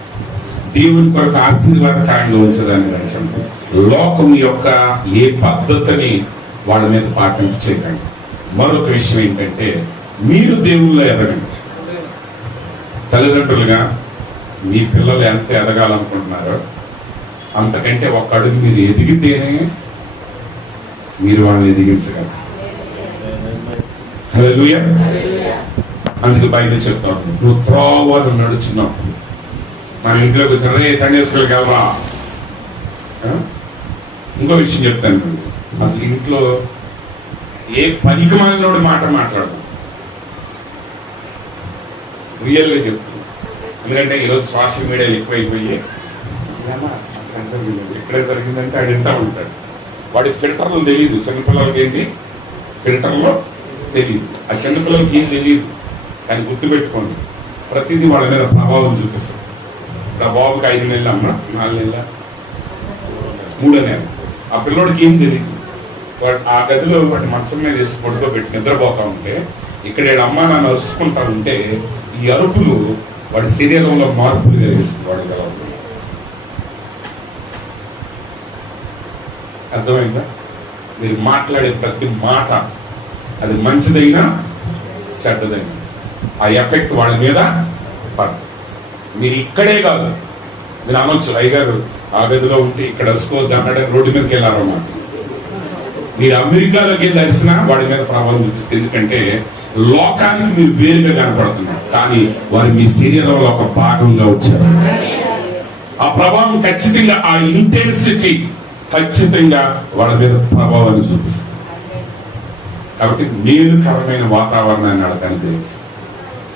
దేవుని కొరకు ఆశీర్వాదకరంగా ఉంచదాన్ని పెంచండి. లోకం యొక్క ఏ పద్ధతిని వాళ్ళ మీద పాటించకండి. మరొక విషయం ఏంటంటే, మీరు దేవుళ్ళో ఎదగండి. తల్లిదండ్రులుగా మీ పిల్లలు ఎంత ఎదగాలనుకుంటున్నారో అంతకంటే ఒక్క అడుగు మీరు ఎదిగితేనే మీరు వాళ్ళని ఎదిగించగలరు. హల్లెలూయా. అందుకు బైబిల్ చెప్తా ఉంది, నువ్వు త్రోవను నడుచున్నప్పుడు మన ఇంట్లోకి వచ్చిన సండే స్కూల్కి వెళ్ళరా. ఇంకో విషయం చెప్తాను, అసలు ఇంట్లో ఏ పనికి మాలినోడు మాట మాట్లాడదు. రియల్గా చెప్తాను, ఎందుకంటే ఈరోజు సోషల్ మీడియాలు ఎక్కువైపోయి ఎక్కడ జరిగిందంటే ఆడు వింటా ఉంటాడు. వాడి ఫిల్టర్లు తెలియదు. చిన్నపిల్లలకి ఏంటి ఫిల్టర్లో తెలియదు, ఆ చిన్నపిల్లలకి ఏం తెలియదు. కానీ గుర్తుపెట్టుకోండి, ప్రతిదీ వాళ్ళ మీద ప్రభావం చూపిస్తుంది. ఆ బాబుకి 5 నెలలు అమ్మ, 4 నెలల 3 నెలలు, ఆ పిల్లోడికి ఏం తెలియదు. వాడు ఆ గదిలో వాటి మంచం మీద వేసి పడుకోబెట్టి నిద్రపోతా ఉంటే ఇక్కడ అమ్మ నాన్న అరుచుకుంటా ఉంటే ఈ అరుపులు వాడి శరీరంలో మార్పులు కలిగిస్తుంది. వాడి గలవలు అర్థమైందా? మీరు మాట్లాడే ప్రతి మాట అది మంచిదైనా చెడ్డదైనా ఆ ఎఫెక్ట్ వాళ్ళ మీద పడదు. మీరు ఇక్కడే కాదు, మీరు అనొచ్చు అయ్యగారు ఆ గదిలో ఉంటే ఇక్కడ అరుచుకోవద్దు అన్నాడు, రోడ్డు మీదకి వెళ్ళారు అన్నమాట. మీరు అమెరికాలోకి వెళ్ళి అరిసినా వాడి మీద ప్రభావం చూపిస్తుంది. ఎందుకంటే లోకానికి మీరు వేరుగా కనపడుతున్నారు, కానీ వారు మీ శరీరంలో ఒక భాగంగా వచ్చారు. ఆ ప్రభావం ఖచ్చితంగా, ఆ ఇంటెన్సిటీ ఖచ్చితంగా వాళ్ళ మీద ప్రభావాన్ని చూపిస్తుంది. కాబట్టి మేలుకరమైన వాతావరణాన్ని అడగని తెలుసు.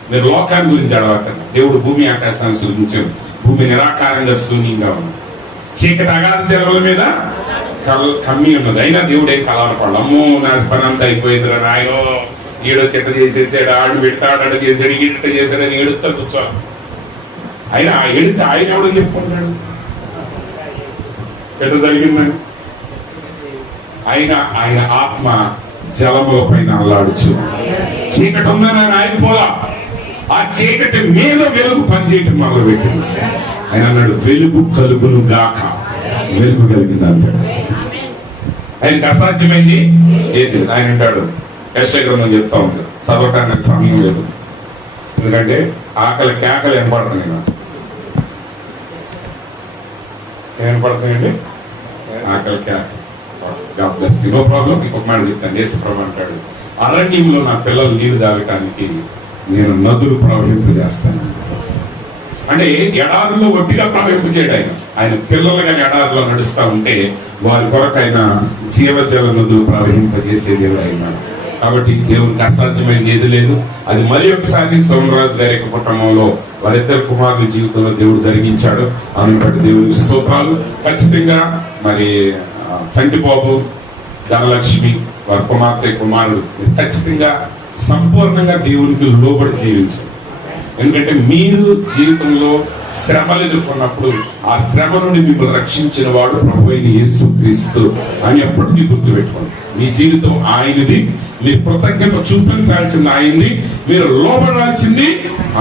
మీరు లోకాన్ని గురించి అడగకండి. దేవుడు భూమి ఆకాశాన్ని సృజించాడు. భూమి నిరాకారంగా శూన్యంగా ఉంది, చీకటి అగాధ జలముల మీద కమ్మి ఉన్నది. అయినా దేవుడే కలవరపడు. అమ్మో నా పని అంతా అయిపోయిందిరా నాయనో, ఈడో చెట్ట చేసేసాడు, ఆడు పెట్టాడు, అడ చేసాడు, ఈట చేశాడని ఏడుస్తా కూర్చోవాలి. అయినా ఏడితే ఆయన ఎవడో చెప్పుకుంటాడు ఎట జరిగిందని. ఆయన ఆత్మ జలముల పైన అల్లాడుచు. చీకటి ఉందని ఆయన పోలా, ఆ చీకటి మీద వెలుగు పనిచేయటం మొదలు పెట్టింది. ఆయన అన్నాడు, వెలుగు కలుగును గాక, వెలుగు కలిగింది అంటాడు. ఆయనకి అసాధ్యమైంది ఏది? ఆయన అంటాడు, యెషయా చెప్తా ఉంటాడు, చదవటానికి సమయం లేదు, ఎందుకంటే ఆకలి కేకలు వినపడుతున్నాయి. నాకు వినపడుతున్నాయండి ఆకలి కేక. No problem. ఇంకొక మాట చెప్తాను. యేసుప్రభు అంటాడు, అరణ్యంలో నా పిల్లలు నీళ్లు తాగటానికి నేను నదులు ప్రవహింపజేస్తాను. అంటే ఎడారులో ఒట్టిగా ప్రవహింపచేయడు ఆయన పిల్లలుగా ఎడారిలో నడుస్తూ ఉంటే వారి కొరకు ఆయన జీవజల నదులు ప్రవహింపజేసే దేవుడు అయినాడు. కాబట్టి దేవునికి అసాధ్యమైనది ఏది లేదు. అది మరి ఒకసారి సోమరాజు గారి యొక్క కుటుంబంలో వారిద్దరు కుమారుల జీవితంలో దేవుడు జరిగించాడు. ఆమె బట్టి దేవునికి స్తోత్రాలు. ఖచ్చితంగా మరి చంటిబాబు, ధనలక్ష్మి, వారి కుమార్తె, కుమారుడు ఖచ్చితంగా సంపూర్ణంగా దేవునికి లోబడి జీవించారు. ఎందుకంటే మీరు జీవితంలో శ్రమలు ఎదుర్కొన్నప్పుడు ఆ శ్రమ నుండి మిమ్మల్ని రక్షించిన వాడు ప్రభువైన యేసుక్రీస్తు అని ఎప్పటికీ గుర్తుపెట్టుకోండి. మీ జీవితం ఆయనది, మీరు కృతజ్ఞత చూపించాల్సింది ఆయనది, మీరు లోబడాల్సింది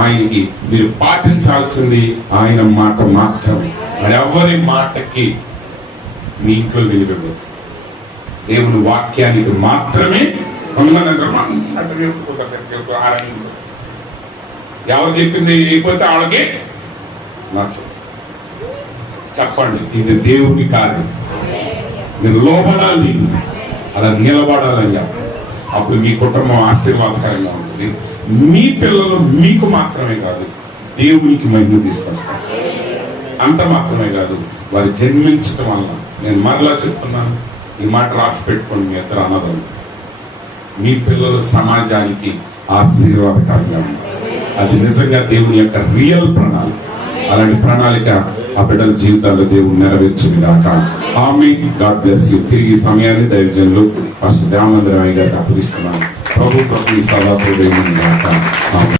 ఆయనకి, మీరు పాటించాల్సింది ఆయన మాట మాత్రమే. మరి ఎవరి మాటకి మీ ఇంట్లో విలువ దేవుని వాక్యానికి మాత్రమే. ఎవరు చెప్పింది అయిపోతే వాళ్ళకి నచ్చదు. చెప్పండి, ఇది దేవుని కార్యం, మీరు లోబడాలి, అలా నిలబడాలని చెప్పండి. అప్పుడు మీ కుటుంబం ఆశీర్వాదకరంగా ఉంటుంది. మీ పిల్లలు మీకు మాత్రమే కాదు, దేవునికి మహిమ తీసుకొస్తారు. అంత మాత్రమే కాదు, వారు జన్మించటం వల్ల, నేను మరలా చెప్తున్నాను, ఈ మాట రాసి పెట్టుకోండి, మీ ఇద్దరు అన్నదమ్ములు, మీ పిల్లలు సమాజానికి ఆశీర్వాదకరంగా ఉన్నారు. అది నిజంగా దేవుని యొక్క రియల్ ప్రణాళిక. అలాంటి ప్రణాళిక ఆ బిడ్డల జీవితాల్లో దేవుడు నెరవేర్చుగాక. ఆమేన్. God bless you. తిరిగి సమయాన్ని దైవజనులు ఫస్ట్ దేవానందరావు గారికి అప్పగిస్తున్నాను. ప్రభు ఈ సభ